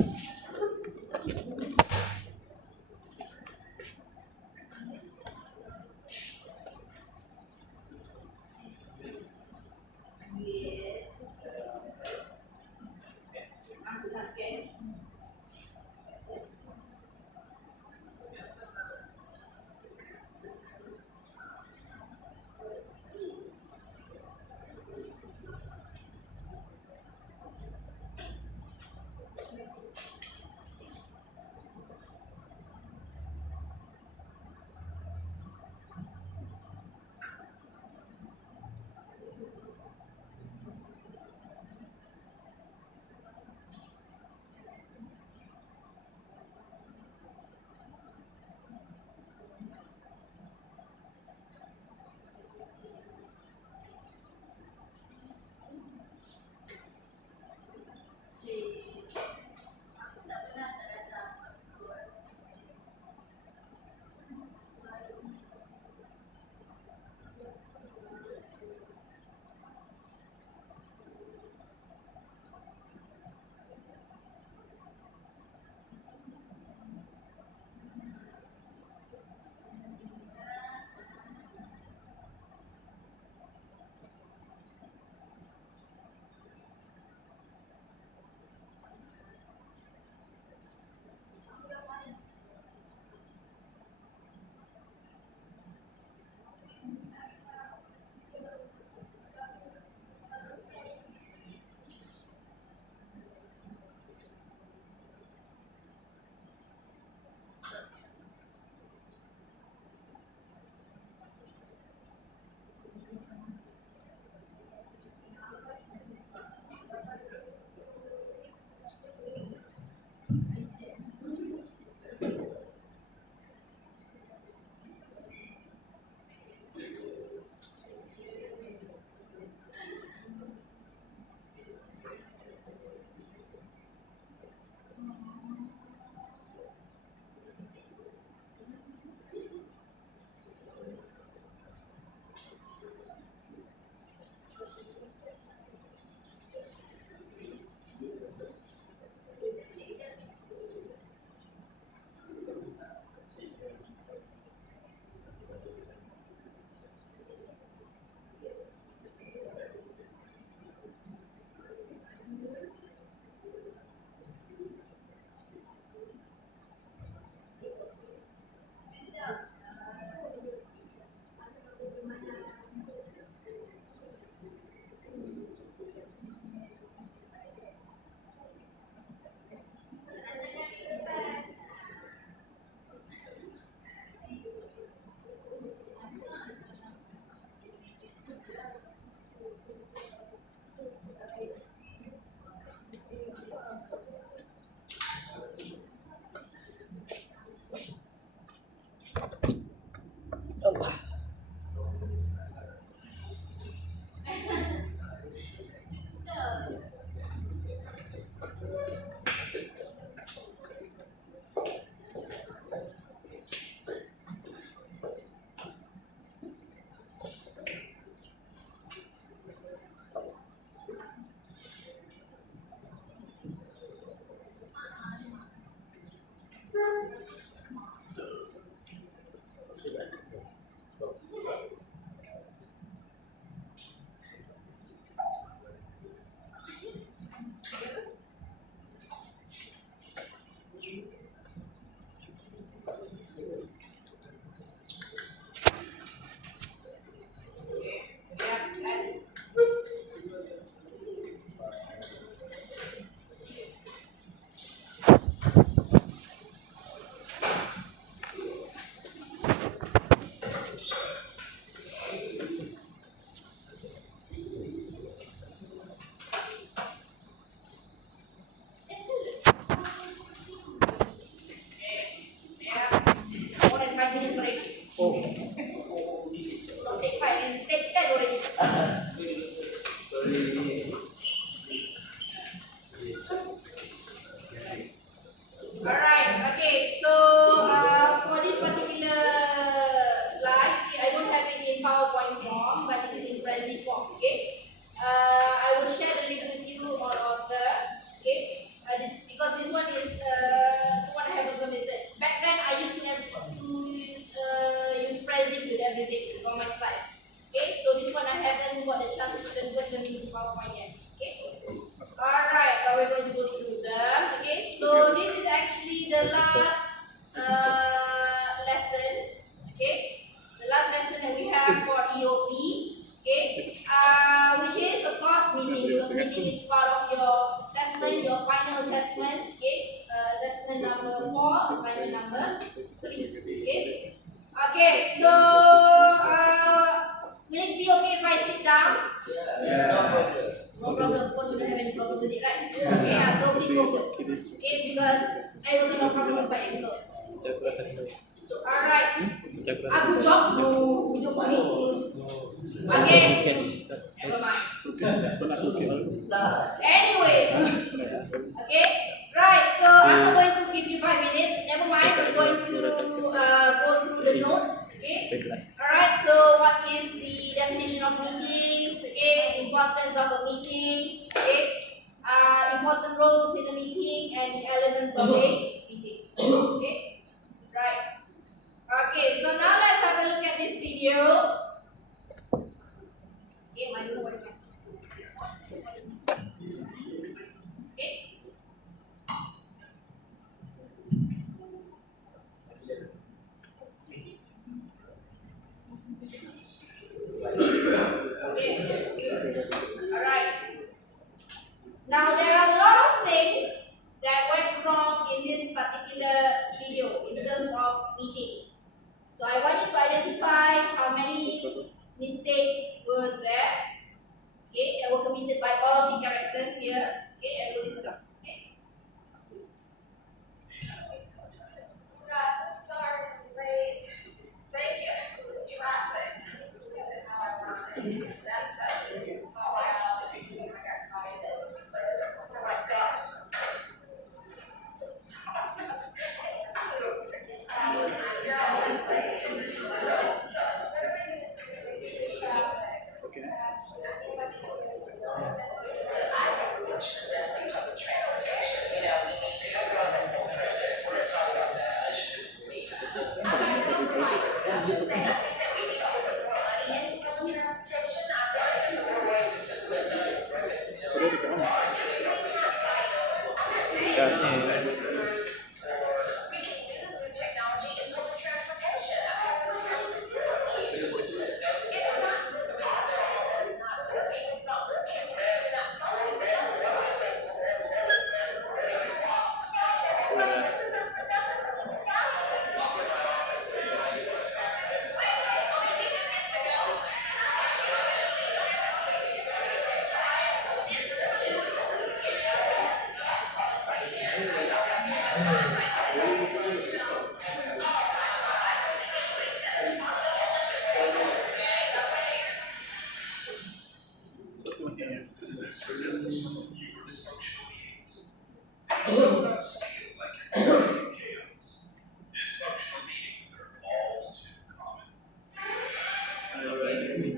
PowerPoint form, but this is in Prezi form. Okay. I will share the link with you all of the. Okay. Because this one is what I have implemented. Back then I used to have to use Prezi with everything on my slides. Okay. So this one I haven't got the chance to convert them into PowerPoint yet. Okay. Alright, now we're going to go through them. Okay, so this is actually the last lesson. Okay, the last lesson that we have for EOP. Okay, which is of course meeting, because meeting is part of your assessment, your final assessment. Okay, assessment number 4, assignment number 3. Okay, okay, so will it be okay if I sit down? No problem, because you don't have any problem with it, right? Okay, so please focus. Okay, because I will not problem with my ankle. Alright. Good job? No, good job for me. Okay. Never mind. Anyway. Okay. Right, so I'm not going to give you 5 minutes. Never mind, we're going to go through the notes. Okay. Alright, so what is the definition of meetings? Okay, importance of a meeting. Okay. Important roles in a meeting and the elements of a meeting. Okay. Right. Okay, so now let's have a look at this video. Okay, I don't know what it is. Okay. Alright. Now there are a lot of things that went wrong in this particular video in terms of meeting. So I want you to identify how many mistakes were there. Okay, that were committed by all the characters here. Okay, and we'll discuss. Okay. Guys, I'm sorry I'm late. Thank you for the traffic. That's actually all I got caught in it. Oh my gosh. So sorry. You're always late. Okay. I think the solution is definitely public transportation. You know, we need to grow that whole project. We're talking about that. I'm just saying, I think that we need to put more money into public transportation. I'm not saying we're going to just listen to it. Udah di kanan. We can use new technology in public transportation. That's what we need to do. It's not bad. It's not working. It's not working. We're not following the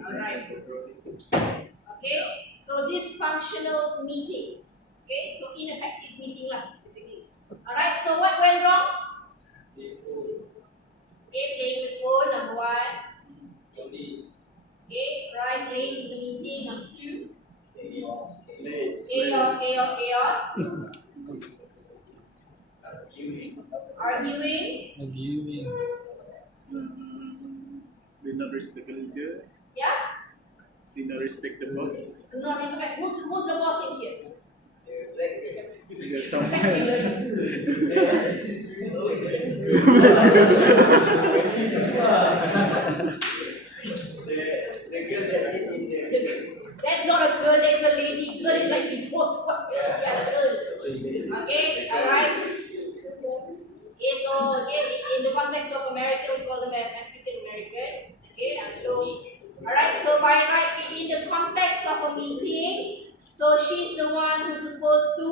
Alright. Okay, so dysfunctional meeting. Okay, so ineffective meeting lah, basically. Alright, so what went wrong? Okay, playing with phone, number 1. Okay, right, playing in the meeting, number 2. Chaos. Arguing. Did not respect the leader. Yeah? Did not respect the boss. Not respect. Who's the boss in here? There's someone. That's not a girl, that's a lady. Girl is like the boat. Yeah, girl. Okay, alright. Okay, so okay, in the context of America, we call them African American. Okay, and so alright, so by right in the context of a meeting, so she's the one who's supposed to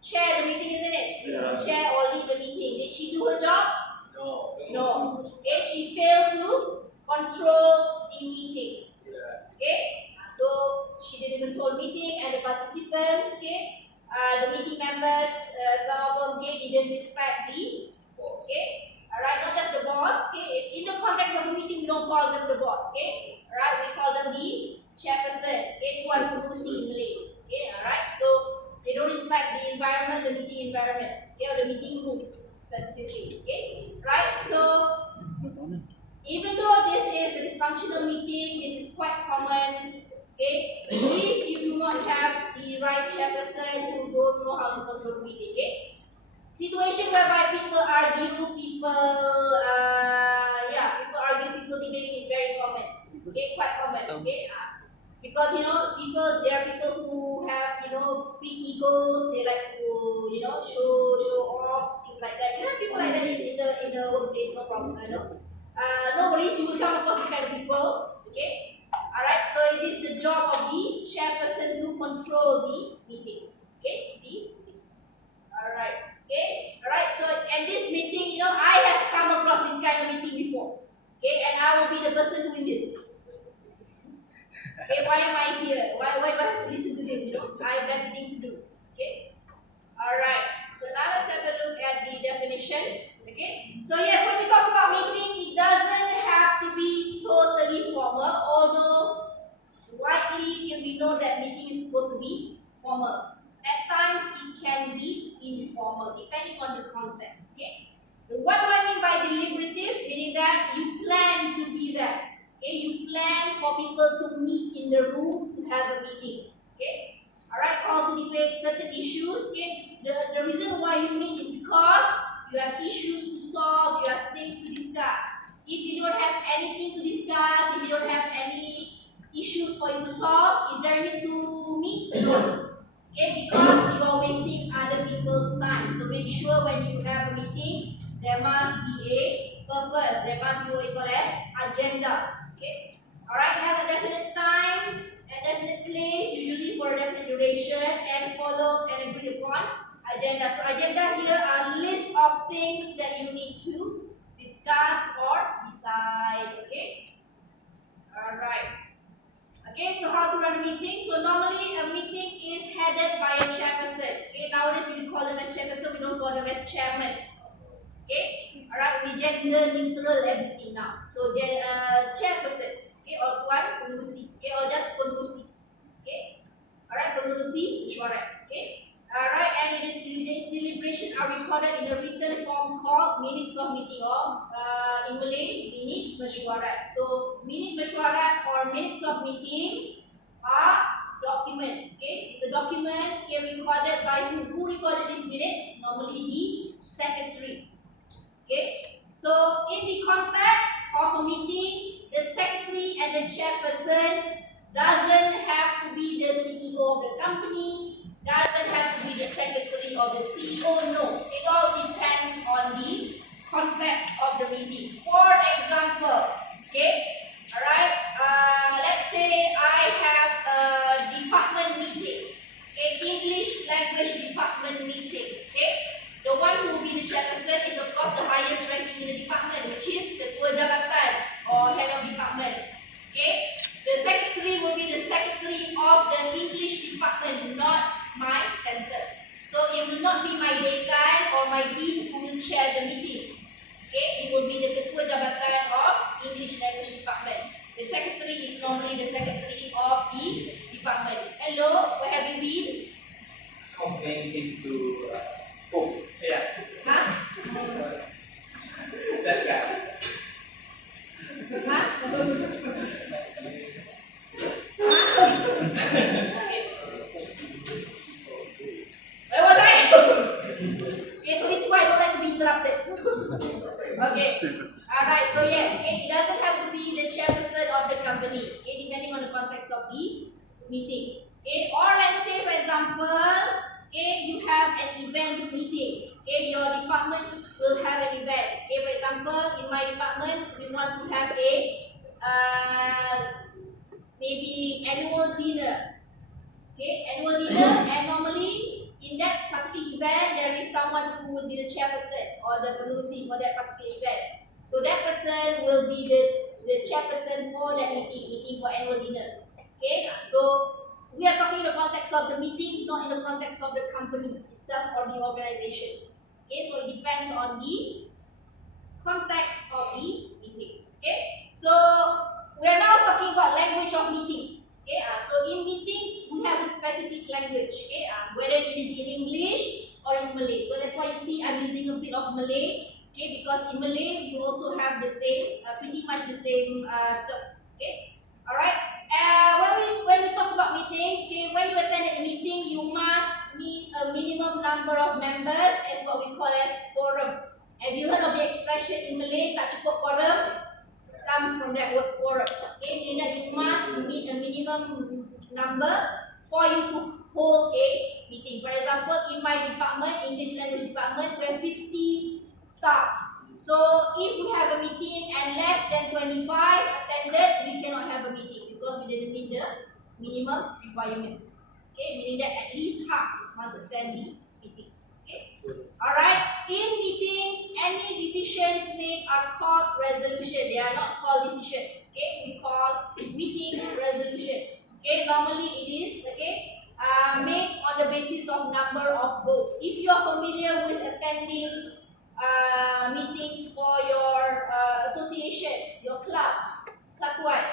chair the meeting, isn't it? Yeah. Chair or lead the meeting. Did she do her job? No. No. Okay, she failed to control the meeting. Okay, so she didn't control meeting and the participants, okay, the meeting members, some of them, okay, didn't respect the, okay, alright, not just the boss, okay, in the context of a meeting, we don't call them the boss, okay, alright, we call them the chairperson, okay, Tuan Pengurusi in Malay, okay, alright, so they don't respect the environment, the meeting environment, okay, or the meeting room specifically, okay, right, so even though this is a dysfunctional meeting, this is quite common, okay, if you do not have the right chairperson who don't know how to control the meeting, okay, situation whereby people argue, people people debating is very common, okay, quite common, okay, because there are people who have big egos, they like to show off things like that. You have people like that in the workplace, no problem, no worries, you will come across this kind of people, okay, alright, so it is the job of the chairperson to control the meeting, okay, alright, so in this meeting, I have come across this kind of meeting before, okay, and I will be the person doing this. Okay, why am I here? Why do I have to listen to this? I have better things to do. Okay. Alright. So now let's have a look at the definition. Okay. So yes, when we talk about meeting, it doesn't have to be totally formal, although rightly we know that meeting is supposed to be formal. At times it can be informal, depending on the context. Okay. What do I mean by deliberative? Meaning that you plan to be there. Okay, you plan for people to meet in the room to have a meeting. Okay, alright, call to debate certain issues. Okay, the reason why you meet is because you have issues to solve, you have things to discuss. If you don't have anything to discuss, if you don't have any issues for you to solve, is there a need to meet? No. Okay, because you are wasting other people's time. So make sure when you have a meeting, there must be a purpose, there must be what we call as agenda. Okay. Alright, have a definite times and definite place, usually for a definite duration, and follow and agreed upon agenda. So agenda here are list of things that you need to discuss or decide. Okay. Alright. Okay, so how to run a meeting? So normally a meeting is headed by a chairperson. Okay, nowadays we call them as chairperson, we don't call them as chairman. Okay, alright, we gender neutral everything now. So chairperson, okay, or tuan pengurusi, okay, or just pengurusi, okay, alright, pengurusi mesyuarat, okay, alright, and its deliberation are recorded in a written form called minutes of meeting, or in Malay, minute mesyuarat. So minute mesyuarat or minutes of meeting are documents. Okay, it's a document recorded by who recorded these minutes? Normally the secretary. Okay, so in the context of a meeting, the secretary and the chairperson doesn't have to be the CEO of the company, doesn't have to be the secretary or the CEO, no. It all depends on the context of the meeting. For example, okay, alright, let's say I have a department meeting, okay, English language department meeting, okay. The one who will be the chairperson is of course the highest ranking in the department, which is the ketua jabatan or head of department. Okay, the secretary will be the secretary of the English department, not my center. So it will not be my dekan or my dean who will chair the meeting. Okay, it will be the ketua jabatan of English language department. The secretary is normally the secretary of the department. Hello, where have you been? Complaining to yeah, Huh? that guy. Huh? Where was I? Okay, so this is why I don't like to be interrupted. Okay. Alright, so yes, okay, it doesn't have to be the chairperson of the company, okay, depending on the context of the meeting. Okay, or let's say for example, okay, you have an event meeting. Okay, your department will have an event. Okay, for example, in my department, we want to have a maybe annual dinner. Okay, annual dinner, and normally in that particular event, there is someone who will be the chairperson or the pengurusi for that particular event. So that person will be the the chairperson for that meeting for annual dinner. Okay, so we are talking in the context of the meeting, not in the context of the company itself or the organization. Okay, so it depends on the context of the meeting. Okay, so we are now talking about language of meetings. Okay, so in meetings we have a specific language. Okay, whether it is in English or in Malay. So that's why you see I'm using a bit of Malay. Okay, because in Malay you also have the same, pretty much the same term. Okay, all right. When we talk about meetings, okay, when you attend a meeting, you must meet a minimum number of members as what we call as quorum. Have you heard of the expression in Malay, tak cukup quorum? Comes from that word quorum. Okay, meaning that you must meet a minimum number for you to hold a meeting. For example, in my department, English language department, we have 50 staff. So if we have a meeting and less than 25 attended, we cannot have a meeting because we didn't meet the minimum requirement. Okay, meaning that at least half must attend the meeting. Okay. Alright, in meetings, any decisions made are called resolution. They are not called decisions. Okay, we call meeting resolution. Okay, normally it is made on the basis of number of votes. If you are familiar with attending meetings for your association, your clubs, satuan,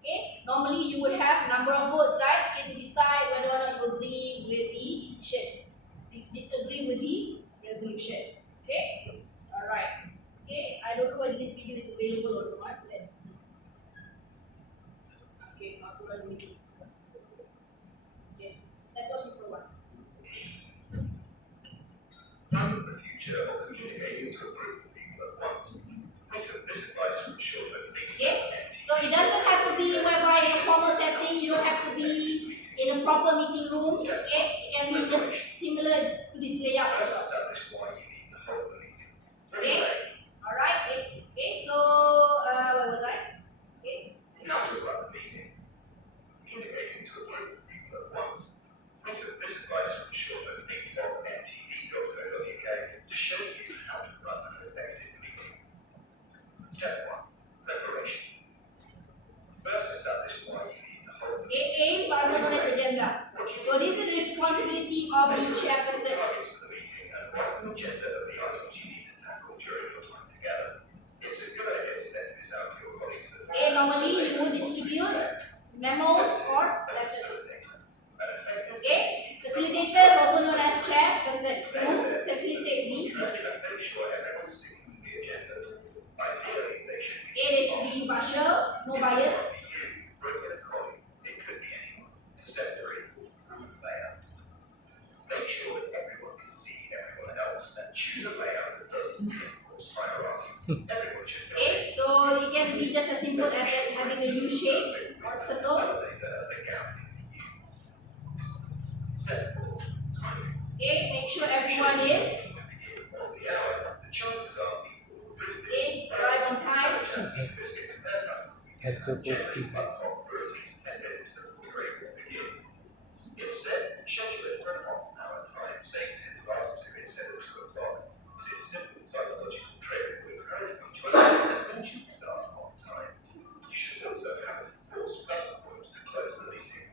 okay, normally you would have number of votes, right? Okay, to decide whether or not you agree with the decision, agree with the resolution. Okay, all right. Okay, I don't know whether this video is available or not. Let's see. Okay, not to run meeting. Okay, let's watch this for one. Plan for the future or communicating to a group of people at once. I took this advice from sure that things Okay, so it doesn't have to be whereby in a formal setting. You don't have to be in a proper meeting room. Okay, it can be just similar to this layout as First well. establish why you need to hold the meeting. Okay, all right. Okay, so where was I? Okay, How to run the meeting. Communicating to a group of people at once. I took this advice from sure that things of mtd.co.uk to show you how to run an effective meeting. Step 1. Preparation. First establish why you need to hold the okay, aims are also known as agenda. So this is the responsibility of the chairperson. targets for the meeting and write an agenda of the items you need to tackle during your time together. It's a good idea to send this out to your colleagues before. Okay, normally you would distribute memos or letters. Okay, facilitators also known as chairperson to facilitate the meeting. Make sure everyone's sticking to the agenda. Ideally, they should be Okay, they should be impartial, no bias. you, working a colleague. It could be anyone. Step 3. Layout. Make sure that everyone can see everyone else and choose a layout that doesn't reinforce hierarchy. Everyone should feel Okay, so it can be just as simple as having a U shape or circle. the gap in the U. Step 4. Timing. Okay, make sure everyone is To begin on the hour, the chances are people will drift in. arrive on time. And so good people. Off for at least 10 minutes before you're able to begin. Instead, schedule it for an half-hour time, say 10 past 2 instead of 2 o'clock. This simple psychological trick will encourage people to eventually start on time. You should also have an enforced cut-off point to close the meeting.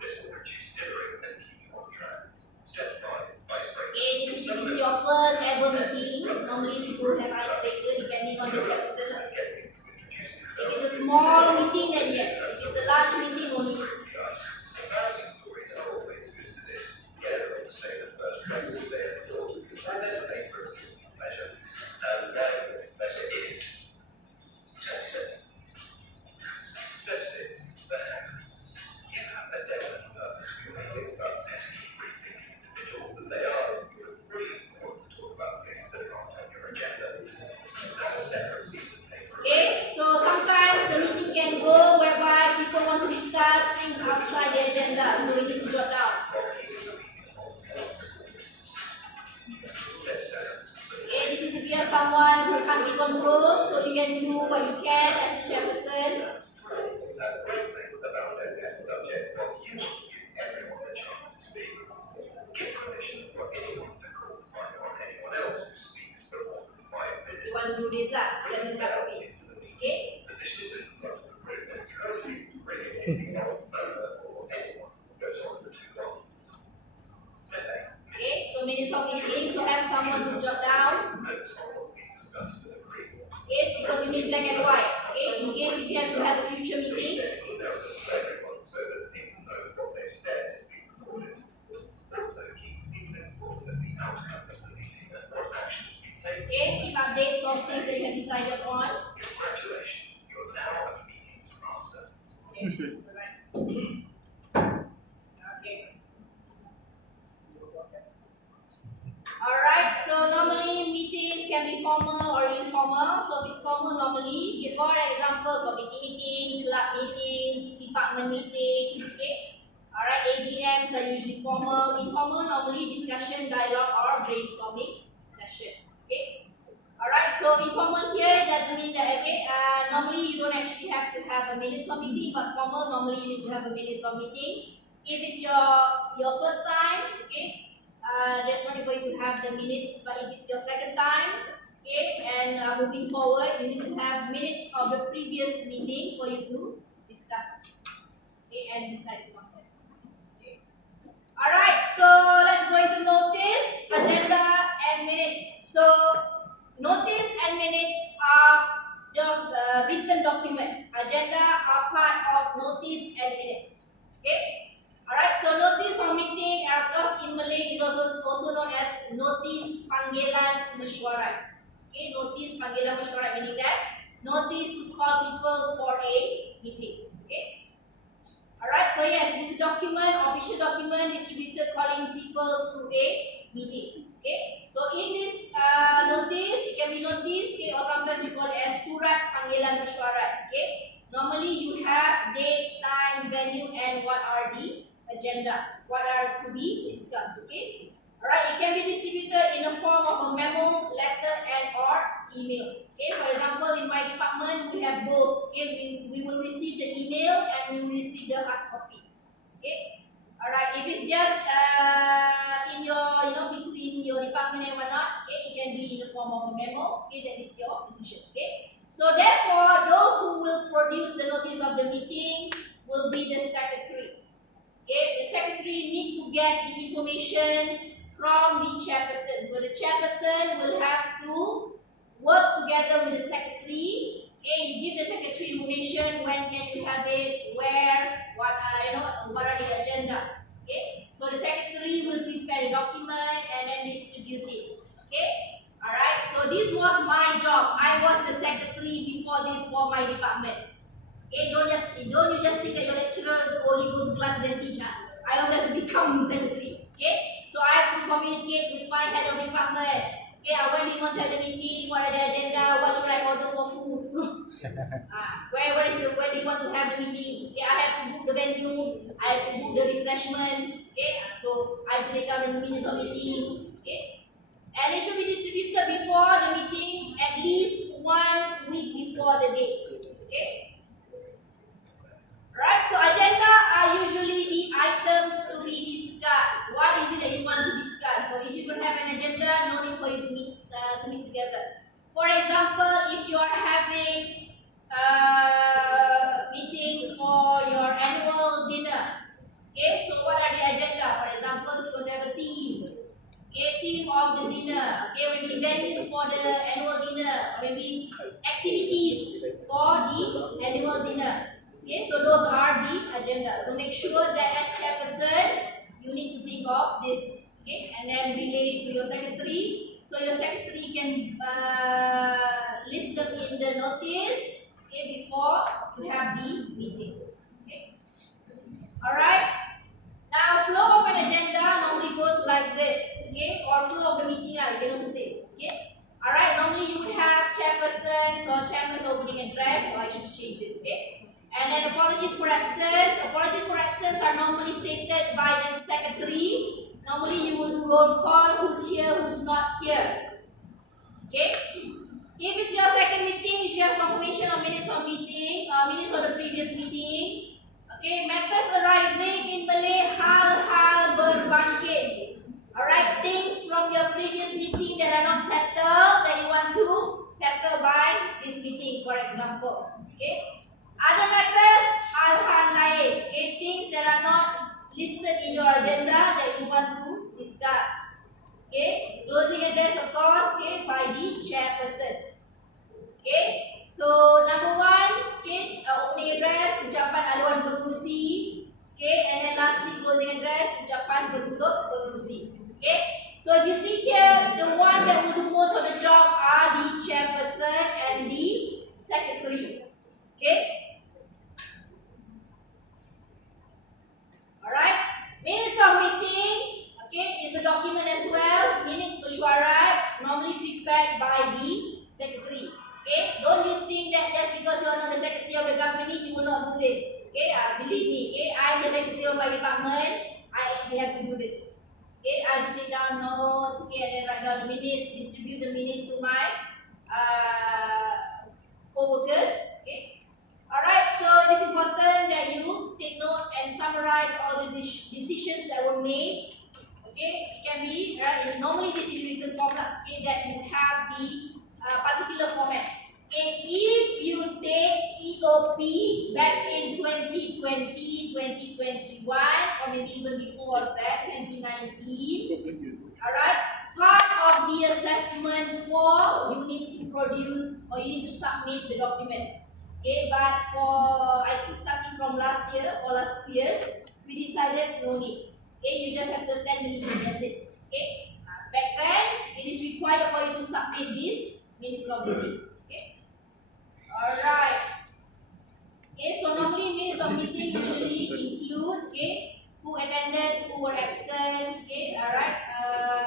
This will reduce dithering and keep you on track. Step 5. Icebreaker. Okay, this is your first ever meeting. Normally people have icebreaker depending on the chairperson. Get people to introduce If themselves. it's a small meeting, then yes. If it's a large meeting, only. Embarrassing stories are always good for this. Get everyone to say the first record they ever thought, and then a favourite pleasure. And my pleasure is judgment. Step 6. The hack. You have a definite purpose for your meeting, but pesky free-thinking individuals that they are, you would really want to talk about things that aren't on your agenda. Have a separate piece of paper. Okay, so sometimes the meeting can go whereby people want to discuss things outside the agenda, so we need to jot down. Step 7. Okay, this is if you are someone who can't be controlled, so you can do what you can as a chairperson. Great things about that subject, but you want to give everyone the chance to speak. Give permission for anyone to call time on anyone else who speaks for more than 5 minutes. You want to do this lah, doesn't have to be. Okay? Positions in anything or anyone goes on for too long. Okay, so minutes of meeting, so have someone to jot down. Notes on what's being discussed and agreed. Yes, because you need black and white. Okay, in case if you have to have a future meeting. Everyone so that people know what they've said is being recorded. Also, keep people informed of the outcome of the meeting and what action has been taken. Okay, keep updates of things that you have decided on. Congratulations, you're now a meetings master. You see. Alright, so normally meetings can be formal or informal. So if it's formal, normally, for example, committee meeting, club meetings, department meetings, okay? Alright, AGMs are usually formal. Informal, normally discussion, dialogue, or brainstorming session, okay? Alright, so informal here doesn't mean that, okay, normally you don't actually have to have a minutes of meeting, but formal, normally you need to have a minutes of meeting. If it's your first time, okay, there's no need for you to have the minutes, but if it's your second time, okay, and moving forward, you need to have minutes of the previous meeting for you to discuss, okay, and decide on that. Okay. Alright, so let's go into notice, agenda, and minutes. So, notice and minutes are the written documents. Agenda are part of notice and minutes. Okay. Alright, so notice of meeting, of course in Malay is also known as notice panggilan mesyuarat. Okay, notice panggilan mesyuarat meaning that notice to call people for a meeting. Okay. Alright, so yes, this document, official document distributed calling people to a meeting. Okay, so in this notice, it can be notice, okay, or sometimes we call it as surat panggilan mesyuarat. Okay, normally you have date, time, venue, and what are the agenda, what are to be discussed. Okay, alright, it can be distributed in the form of a memo, letter, and or email. Okay, for example, in my department we have both. Okay, we will receive the email and we will receive the hard copy. Okay, alright, if it's just in your, between your department and whatnot, okay, it can be in the form of a memo. Okay, that is your decision. Okay, so therefore, those who will produce the notice of the meeting will be the secretary. Okay, the secretary need to get the information from the chairperson. So the chairperson will have to work together with the secretary. Okay, you give the secretary information, when can you have it, where, what what are the agenda. Okay, so the secretary will prepare the document and then distribute it. Okay, alright. So this was my job. I was the secretary before this for my department. Okay, don't you just think that your lecturer only go to class and teach. I also have to become secretary. Okay, so I have to communicate with my head of department. Okay, when do you want to have the meeting? What are the agenda? What should I order for food? When do you want to have the meeting? Okay, I have to book the venue. I have to book the refreshment. Okay, so I have to take down the minutes of meeting. Okay, and it should be distributed before the meeting, at least 1 week before the date. Okay. Right, so agenda are usually the items to be discussed. What is it that you want to discuss? So if you don't have an agenda, no need for you to meet together. For example, if you are having a meeting for your annual dinner, okay, so what are the agenda? For example, if you want to have a theme, okay, theme of the dinner, okay, maybe venue for the annual dinner, or maybe activities for the annual dinner. Okay, so those are the agenda. So make sure that as chairperson, you need to think of this. Okay, and then relay to your secretary. So your secretary can list them in the notice. Okay, before you have the meeting. Okay. All right. Now flow of an agenda normally goes like this. Okay, or flow of the meeting. You can also say. Okay. All right. Normally you would have chairpersons or chairman's opening address. So I should change this. Okay. And then apologies for absence. Apologies for absence are normally stated by the secretary. Normally you will do roll call, who's here, who's not here. Okay? If it's your second meeting, you should have confirmation of minutes of meeting, minutes of the previous meeting. Okay, matters arising in Malay, hal-hal berbangkit. Alright, things from your previous meeting that are not settled, that you want to settle by this meeting, for example. Okay? Other matters, hal-hal lain. listed in your agenda that you want to discuss. Okay, closing address of course, okay, by the chairperson. Okay, so number one, okay, opening address, ucapan aluan pengerusi. Okay, and then lastly closing address, ucapan penutup pengerusi. Okay, so if you see here, the one that will do most of the job are the chairperson and the secretary. Okay. Alright. Minutes of meeting. Okay, is a document as well. Minute mesyuarat normally prepared by the secretary. Okay, don't you think that just because you are not the secretary of the company, you will not do this. Okay, believe me. Okay, I am the secretary of my department. I actually have to do this. Okay, I have to take down notes. Okay, and then write down the minutes, distribute the minutes to my co-workers. Okay. Alright, so it is important that you take note and summarize all the decisions that were made. Okay, it can be right. Normally this is written format. Okay, that you have the particular format. Okay, if you take EOP back in 2020, 2021, or maybe even before that, 2019. Alright, part of the assessment for you need to produce or you need to submit the document. Okay, but for I think starting from last year or last 2 years, we decided no need. Okay, you just have to attend the meeting, that's it. Okay, back then it is required for you to submit this minutes of meeting. Okay, alright. Okay, so normally minutes of meeting usually include who attended, who were absent. Okay, alright.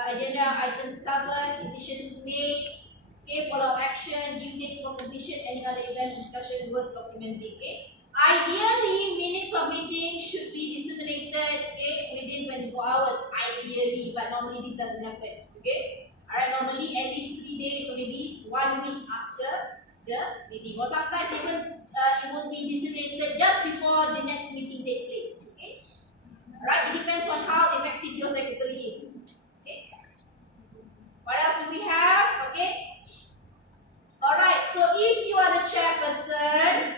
Agenda items covered, decisions made. Okay, follow-up action, due dates for completion, any other events, discussion worth documenting. Okay. Ideally, minutes of meeting should be disseminated within 24 hours. Ideally, but normally this doesn't happen. Okay. Alright, normally at least 3 days or maybe 1 week after the meeting, or sometimes even it will be disseminated just before the next meeting takes place. Okay. Alright, it depends on how effective your secretary is. Okay. What else do we have? Okay. Alright, so if you are the chairperson,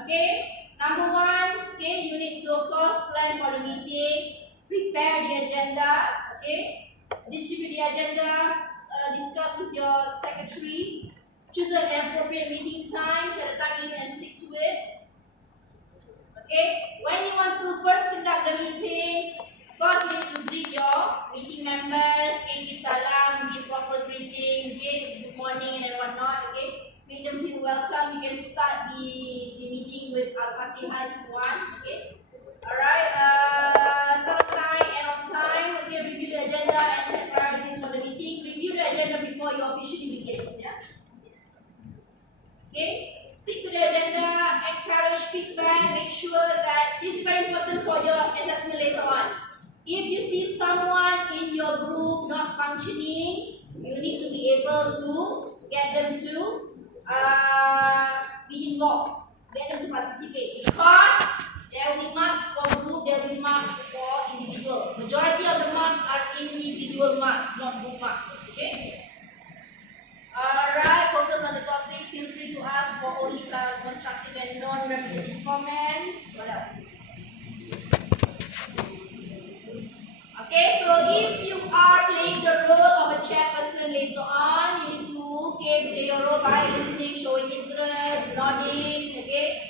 okay, number one, okay, you need to of course plan for the meeting, prepare the agenda, okay, distribute the agenda, discuss with your secretary, choose an appropriate meeting time, set a time limit and stick to it. Okay, when you want to first conduct the meeting, of course you need to greet your meeting members, okay, give salam, give proper greeting, okay, good morning and whatnot, okay. Make them feel welcome. You can start the meeting with Al-Fatihah if you want, okay. Alright, start on time, end on time, okay, review the agenda and set priorities for the meeting. Review the agenda before you officially begins, yeah. Okay, stick to the agenda, encourage feedback, make sure that this is very important for your assessment later on. If you see someone in your group not functioning, you need to be able to get them to be involved, get them to participate, because there will be marks for group, there will be marks for individual. Majority of the marks are individual marks, not group marks. Okay. Alright, focus on the topic. Feel free to ask for only constructive and non-repetitive comments. What else? Okay, so if you are playing the role of a chairperson later on, you need to play your role by listening, showing interest, nodding. Okay,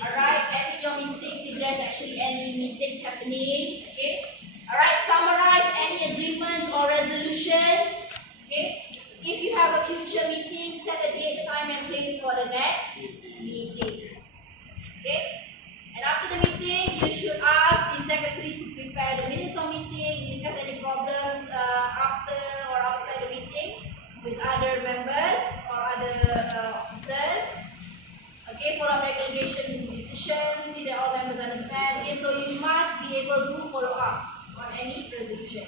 alright, admit your mistakes if there's actually any mistakes happening. Okay, alright, summarize any agreements or resolutions. Okay. If you have a future meeting, set a date, time and place for the next meeting. Okay? And after the meeting, you should ask the secretary to prepare the minutes of meeting, discuss any problems after or outside the meeting with other members or other officers. Okay, follow up delegation decisions, see that all members understand. Okay, so you must be able to follow up on any resolution.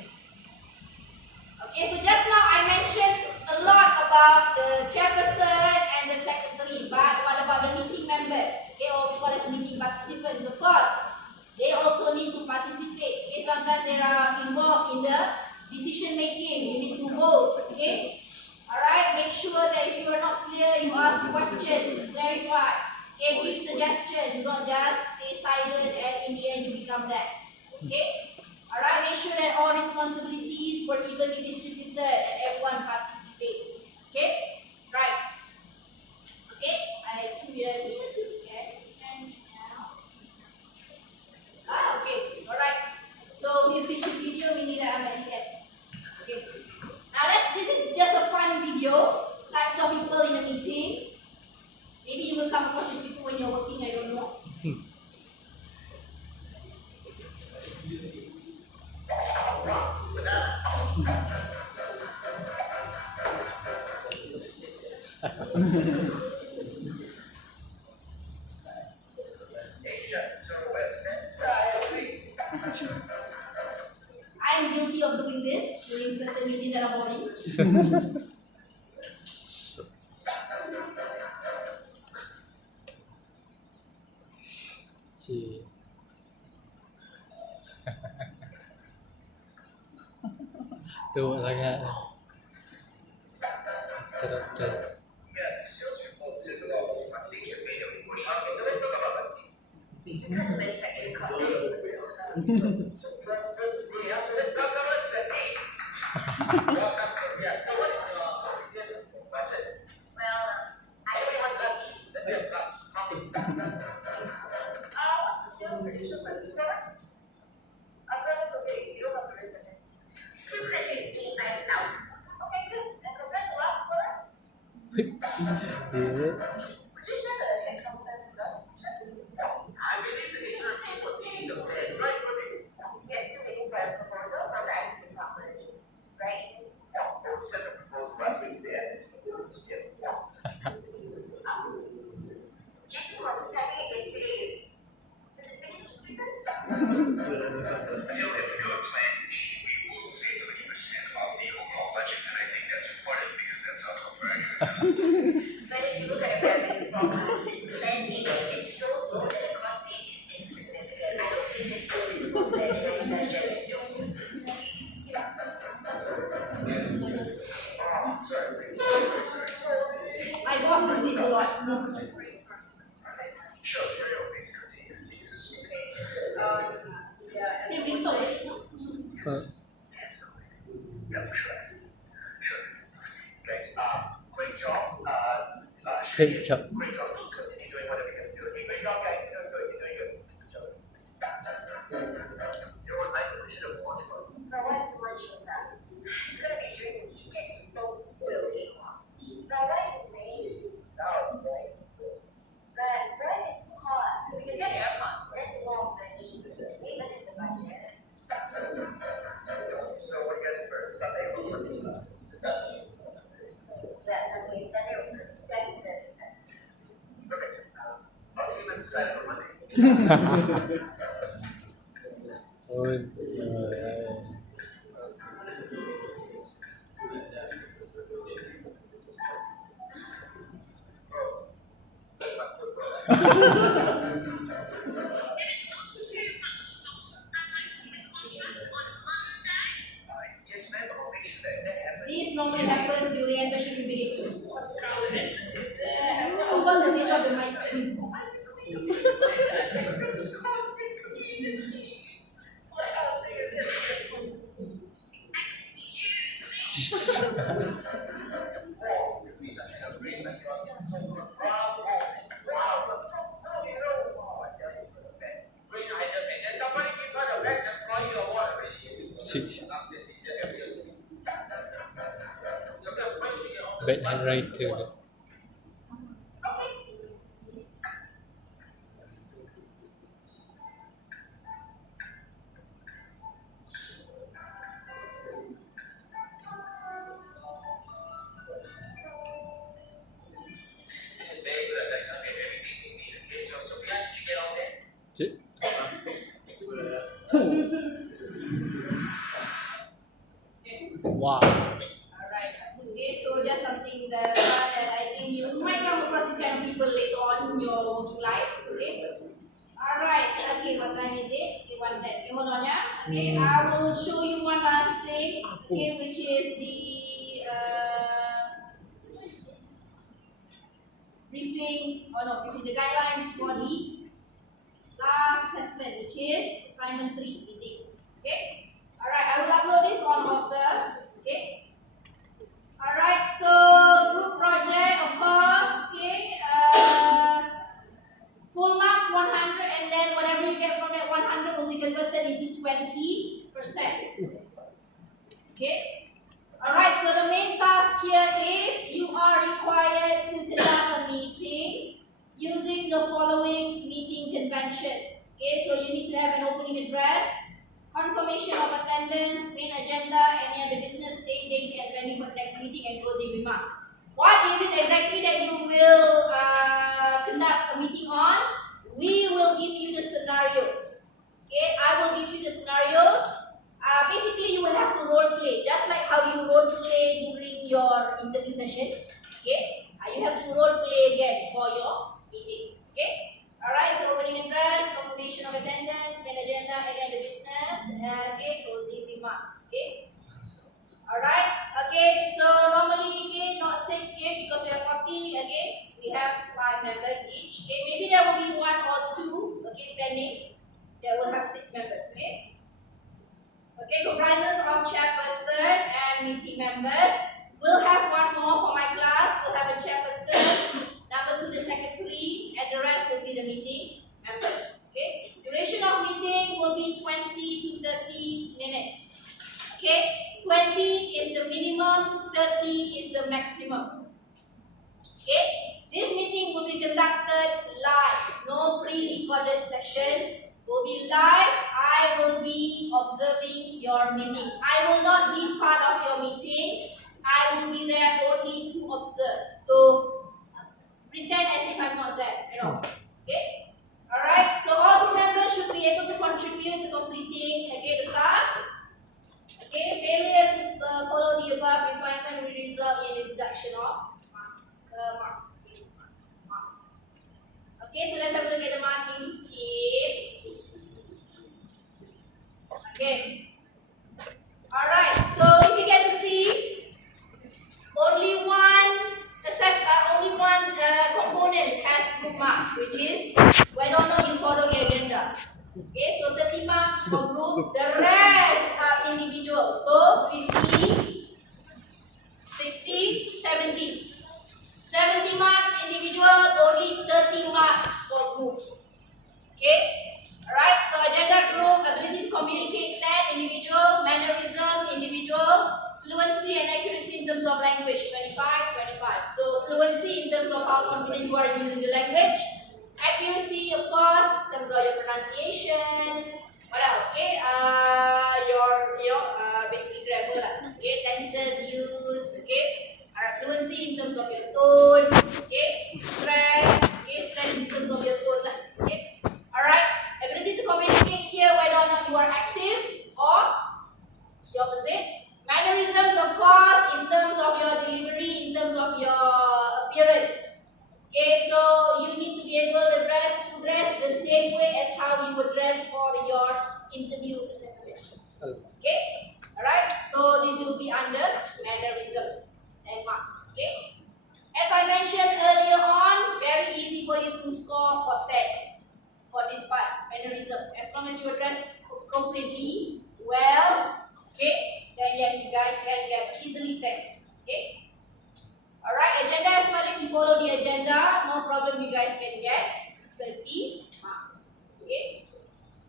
Okay, so just now I mentioned a lot about the chairperson and the secretary, but what about the meeting members? Okay, or we call as meeting participants, of course. They also need to participate. Okay, sometimes they are involved in the decision making. You need to vote. Okay, alright. Make sure that if you are not clear, you ask questions, clarify. Okay, give suggestions. Do not just stay silent and in the end you become that. Okay? Alright, make sure that all responsibilities were evenly distributed and everyone participated. Okay? Right. Okay, I think we are near to the end. Is there anything else? Okay, alright. So we finished the video, we need I'm at the end. Okay. Now this is just a fun video. Types of people in a meeting. Maybe you will come across these people when you're working, I don't know. I am guilty of doing this during certain meetings that are boring. Cik. Teruk sangat. Karakter. Yeah, the sales report says a lot. I think you made a push. Okay, so let's talk about that. The kind of manufacturing cost. So let's talk about the team. Yeah, so what is your budget? Well, I don't want to be. Let's get that. What's the sales prediction for this product? That's okay. You don't have to raise your hand. 285,000. Okay, good. And compared to last quarter, Dia could you share the headcount plan with us? I believe the HR team would be the plan, right, Rodney? We're still waiting for a proposal from the IT department, right? Or send a proposal last week there. Jason was typing it yesterday. Did it finish, Jason? I feel if we go with plan B, we will save 20% of the overall budget, and I think that's important because that's our top priority. But if you look at the revenue forecast in Plan A, it's so low that the cost save is insignificant. I don't think it's so visible that it is just Oh, sorry. My boss does this a lot. Sure, carry on, please continue. yeah. Same thing, so it's not. Yes, yeah, for sure. Sure. Guys, great job. Great job. Great job. Just continue doing whatever you're gonna do. Okay, great job, guys. You're doing good. You're doing good. Good job. Your life we should have watched for. But what if the one shows up? It's gonna be during the weekend. People will show up. Now, what if it rains? Oh, Right? But what if it's too hot? We can get aircon. That's a lot of money. We even have the budget. so what do you guys prefer? Sunday or Monday? Sunday. Yeah, Sunday was good. That's the Sunday. Perfect. Our team has decided for Monday. Oh, Yes, ma'am. I'll make sure that happens. This normally happens during especially beginning. I forgot the switch off the mic. Cik. Bad handwriter. Cik. Wow. Alright. Okay, so just something that I think you might come across this kind of people later on in your working life. Okay. Alright. Okay, what time is it? Okay, one that. Okay, hold on, yeah. Okay, I will show you one last thing. Okay, which is the briefing. Oh no, briefing. The guidelines for the last assessment, which is assignment 3 meeting. Okay. Alright, I will upload this on Author. Okay. Alright, so group project, of course. Okay. Full marks 100, and then whatever you get from that 100 will be converted into 20%. Okay. Alright, so the main task here is you are required to conduct a meeting using the following meeting convention. Okay, so you need to have an opening address, confirmation of attendance, main agenda, any other business, date, and venue for the next meeting, and closing remarks. What is it exactly that you will conduct a meeting on? We will give you the scenarios. Okay, I will give you the scenarios. Basically, you will have to role play, just like how you role play during your interview session. Okay, you have to role play again for your meeting. Okay, alright. So opening address, confirmation of attendance, main agenda, any other business. Okay, closing remarks. Okay. Alright, okay, so normally, okay, not 6, okay, because we have 40, okay, we have 5 members each, okay, maybe there will be 1 or 2, okay, depending, there will have 6 members, okay. Okay, comprises of chairperson and meeting members. We'll have 1 more for my class, we'll have a chairperson, number 2 the secretary, and the rest will be the meeting members, okay. Duration of meeting will be 20 to 30 minutes. Okay, 20 is the minimum, 30 is the maximum. Okay, this meeting will be conducted live, no pre-recorded session. Will be live. I will be observing your meeting. I will not be part of your meeting. I will be there only to observe. So pretend as if I'm not there at all. Okay. Alright. So all group members should be able to contribute to completing the class. Okay, failure to follow the above requirement will result in a reduction of marks. Okay, so let's have a look at the marking scheme. Okay. Alright, so if you get to see, only one component has group marks, which is whether or not you follow the agenda. Okay, so 30 marks for group, the rest are individual. So 50, 60, 70. 70 marks individual, only 30 marks for group. Okay, alright, so agenda group, ability to communicate plan, individual, mannerism, individual, fluency and accuracy in terms of language, 25, 25. So fluency in terms of how confident you are in using the language. Accuracy, of course, in terms of your pronunciation. What else? Okay, basically grammar lah. Okay, tenses used. Okay, fluency in terms of your tone. Okay, stress. Okay, stress in terms of your tone lah. Okay, alright. Ability to communicate here, whether or not you are active or the opposite. Mannerisms, of course, in terms of your delivery, in terms of your appearance. Okay, so you need to be able to dress the same way as how you would dress for your interview assessment. Okay, alright, so this will be under mannerism and marks. Okay, as I mentioned earlier on, very easy for you to score for 10 for this part, mannerism. As long as you address completely well, okay, then yes, you guys can get easily 10. Okay. Alright, agenda as well, if you follow the agenda, no problem, you guys can get 20 marks. Okay?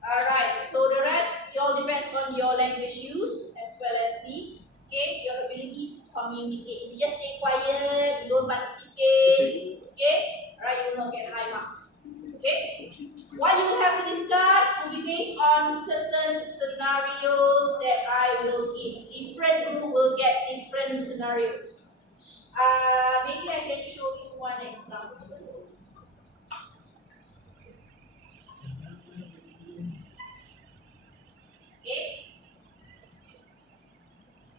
Alright, so the rest, it all depends on your language use as well as your ability to communicate. If you just stay quiet, you don't participate, okay? Alright, you will not get high marks. Okay? What you will have to discuss will be based on certain scenarios that I will give. Different group will get different scenarios. Maybe I can show you one example. Okay,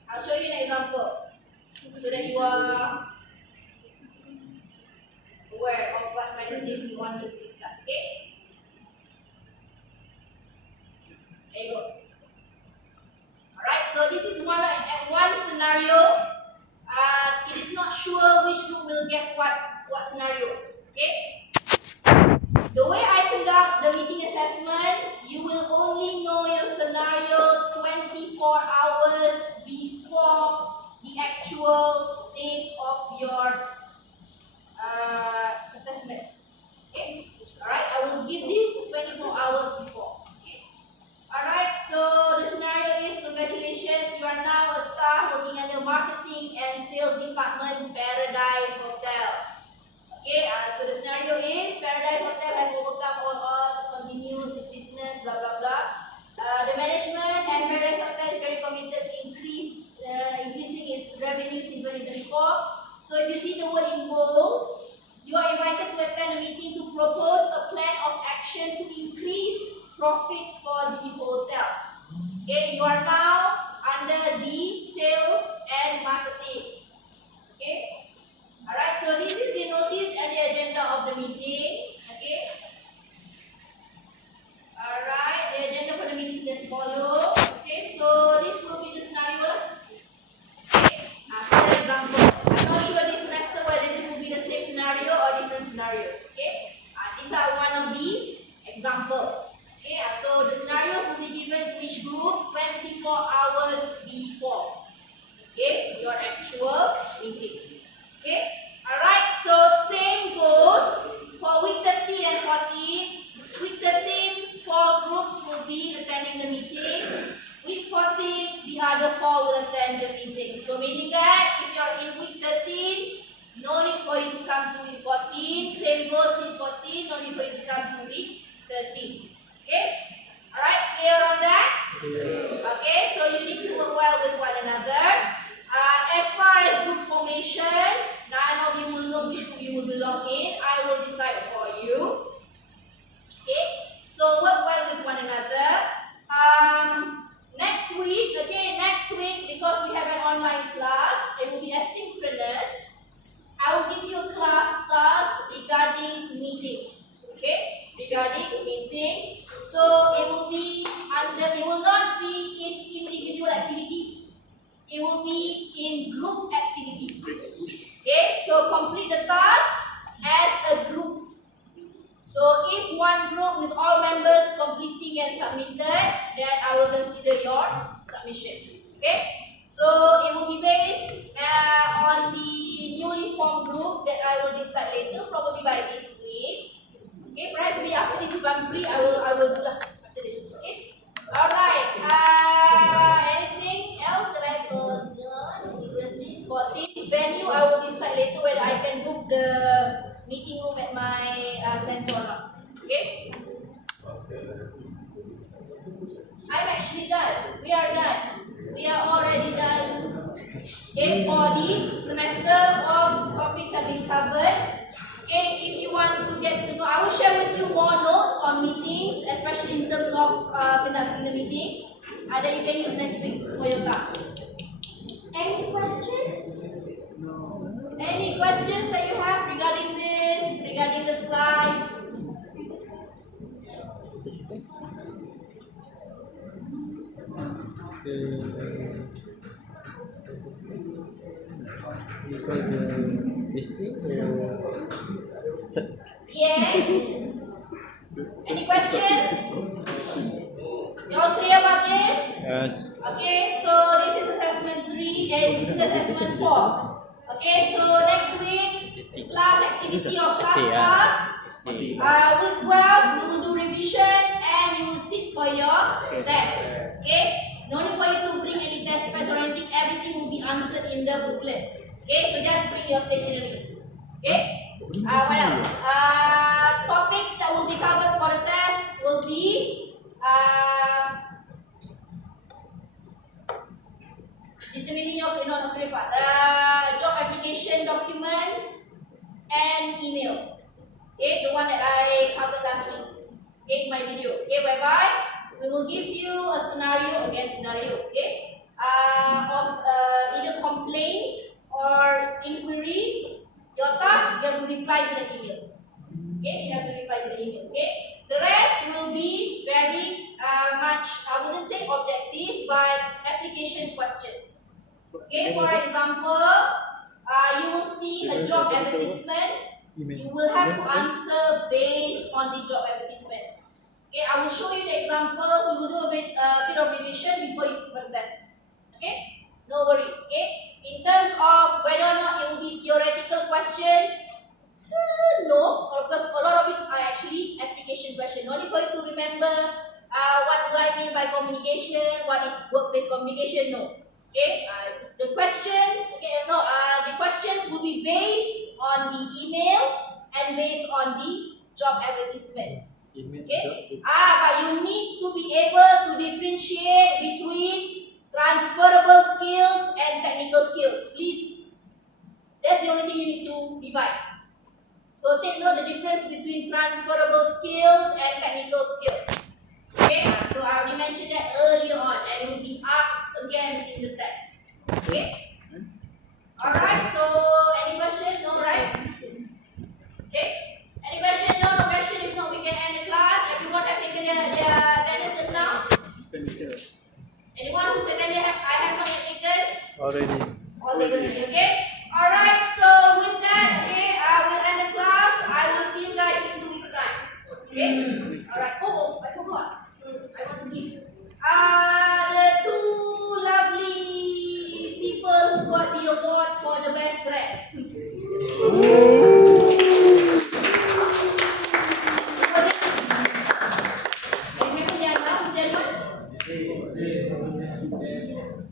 I'll show you an example so that you are aware of what kind of things we want to discuss. Okay, there you go. Alright, so this is one scenario. It is not sure which group will get what scenario. Okay. The way I conduct the meeting assessment profit for the hotel. Okay, you are now under the sales and marketing. Okay, alright, so this is the notice and the agenda of the meeting. Okay, alright, the agenda for the meeting is as follows. Okay, so this will be the scenario. Okay, for example, I'm not sure this semester whether this will be the same scenario or different scenarios. Okay, these are one of the examples. Okay, so the scenarios will be given to each group 24 hours before. Okay, your actual meeting. Okay, alright, so same goes for week 13 and 14. Week 13, 4 groups will be attending the meeting. Week 14, the other 4 will attend the meeting. So meaning that if you are in week 13, no need for you to come to week 14. Same goes week 14, no need for you to come to week 13. Okay? Alright, clear on that? Yes. Okay, so you need to work well with one another. As far as group formation, none of you will know which group you will belong in. I will decide for you. Okay, so work well with one another. Next week, because we have an online class, it will be asynchronous. I will give you a class task regarding meeting. Okay, regarding meeting. So it will not be in individual activities. It will be in group activities. Okay, so complete the task as a group. So if one group with all members completing and submitted, then I will consider your submission. Okay, so it will be based on the newly formed group that I will decide later, probably by this week. Okay, perhaps maybe after this, if I'm free, I will do that after this. Okay, all right. Anything else that I forgot? 14 venue, I will decide later whether I can book the meeting room at my center or not. Okay? I'm actually done. We are done. We are already done. Okay, for the semester, all topics have been covered. Okay, if you want to get to know, I will share with you more notes on meetings, especially in terms of conducting the meeting, that you can use next week for your class. Any questions? Any questions that you have regarding this, regarding the slides? You got the basic or Yes? Any questions? You all clear about this? yes. Okay, so this is assessment 3 and this is assessment 4. Okay, so next week, class activity or class task. Week 12, you will do revision and you will sit for your test. Okay, no need for you to bring any test pads or anything. Everything will be answered in the booklet. Okay, so just bring your stationery. Okay, what else? Topics that will be covered for the test will be determining your job application documents and email. Okay, the one that I covered last week. Okay, in my video. Okay, whereby we will give you a scenario, okay, of either complaint or inquiry. Your task, you have to reply to the email. Okay, you have to reply to the email. Okay, the rest will be very much, I wouldn't say objective, but application questions. Okay, for example, you will see a job advertisement. You will have to answer based on the job advertisement. Okay, I will show you the examples. We will do a bit of revision before you sit for the test. Okay, no worries. Okay, in terms of whether or not it will be theoretical question, no, because a lot of it are actually application question. No need for you to remember what do I mean by communication, what is work-based communication. No. Okay, the questions, the questions will be based on the email and based on the job advertisement. Okay, but you need to be able to differentiate between transferable skills and technical skills. Please, that's the only thing you need to revise. So take note the difference between transferable skills and technical skills.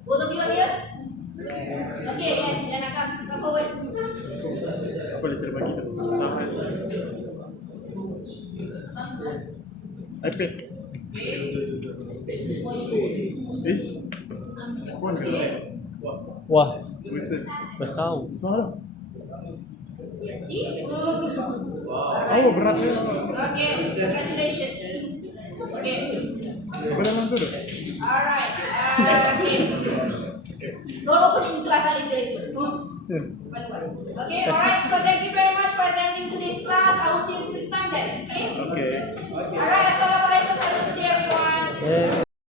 Both of you are here? Okay, yes, then come forward. Apa dia cara bagi tu? Sama. iPad. Ish. Phone ke? Wah, Buset. besar. Besar. See? Oh, berat ya. Okay, congratulations. Okay. Apa nama tu tu? Alright. Okay. Don't open in class later itu. Okay, alright. So thank you very much for attending today's class. I will see you next time then. Okay. Okay. Alright. Assalamualaikum warahmatullahi wabarakatuh.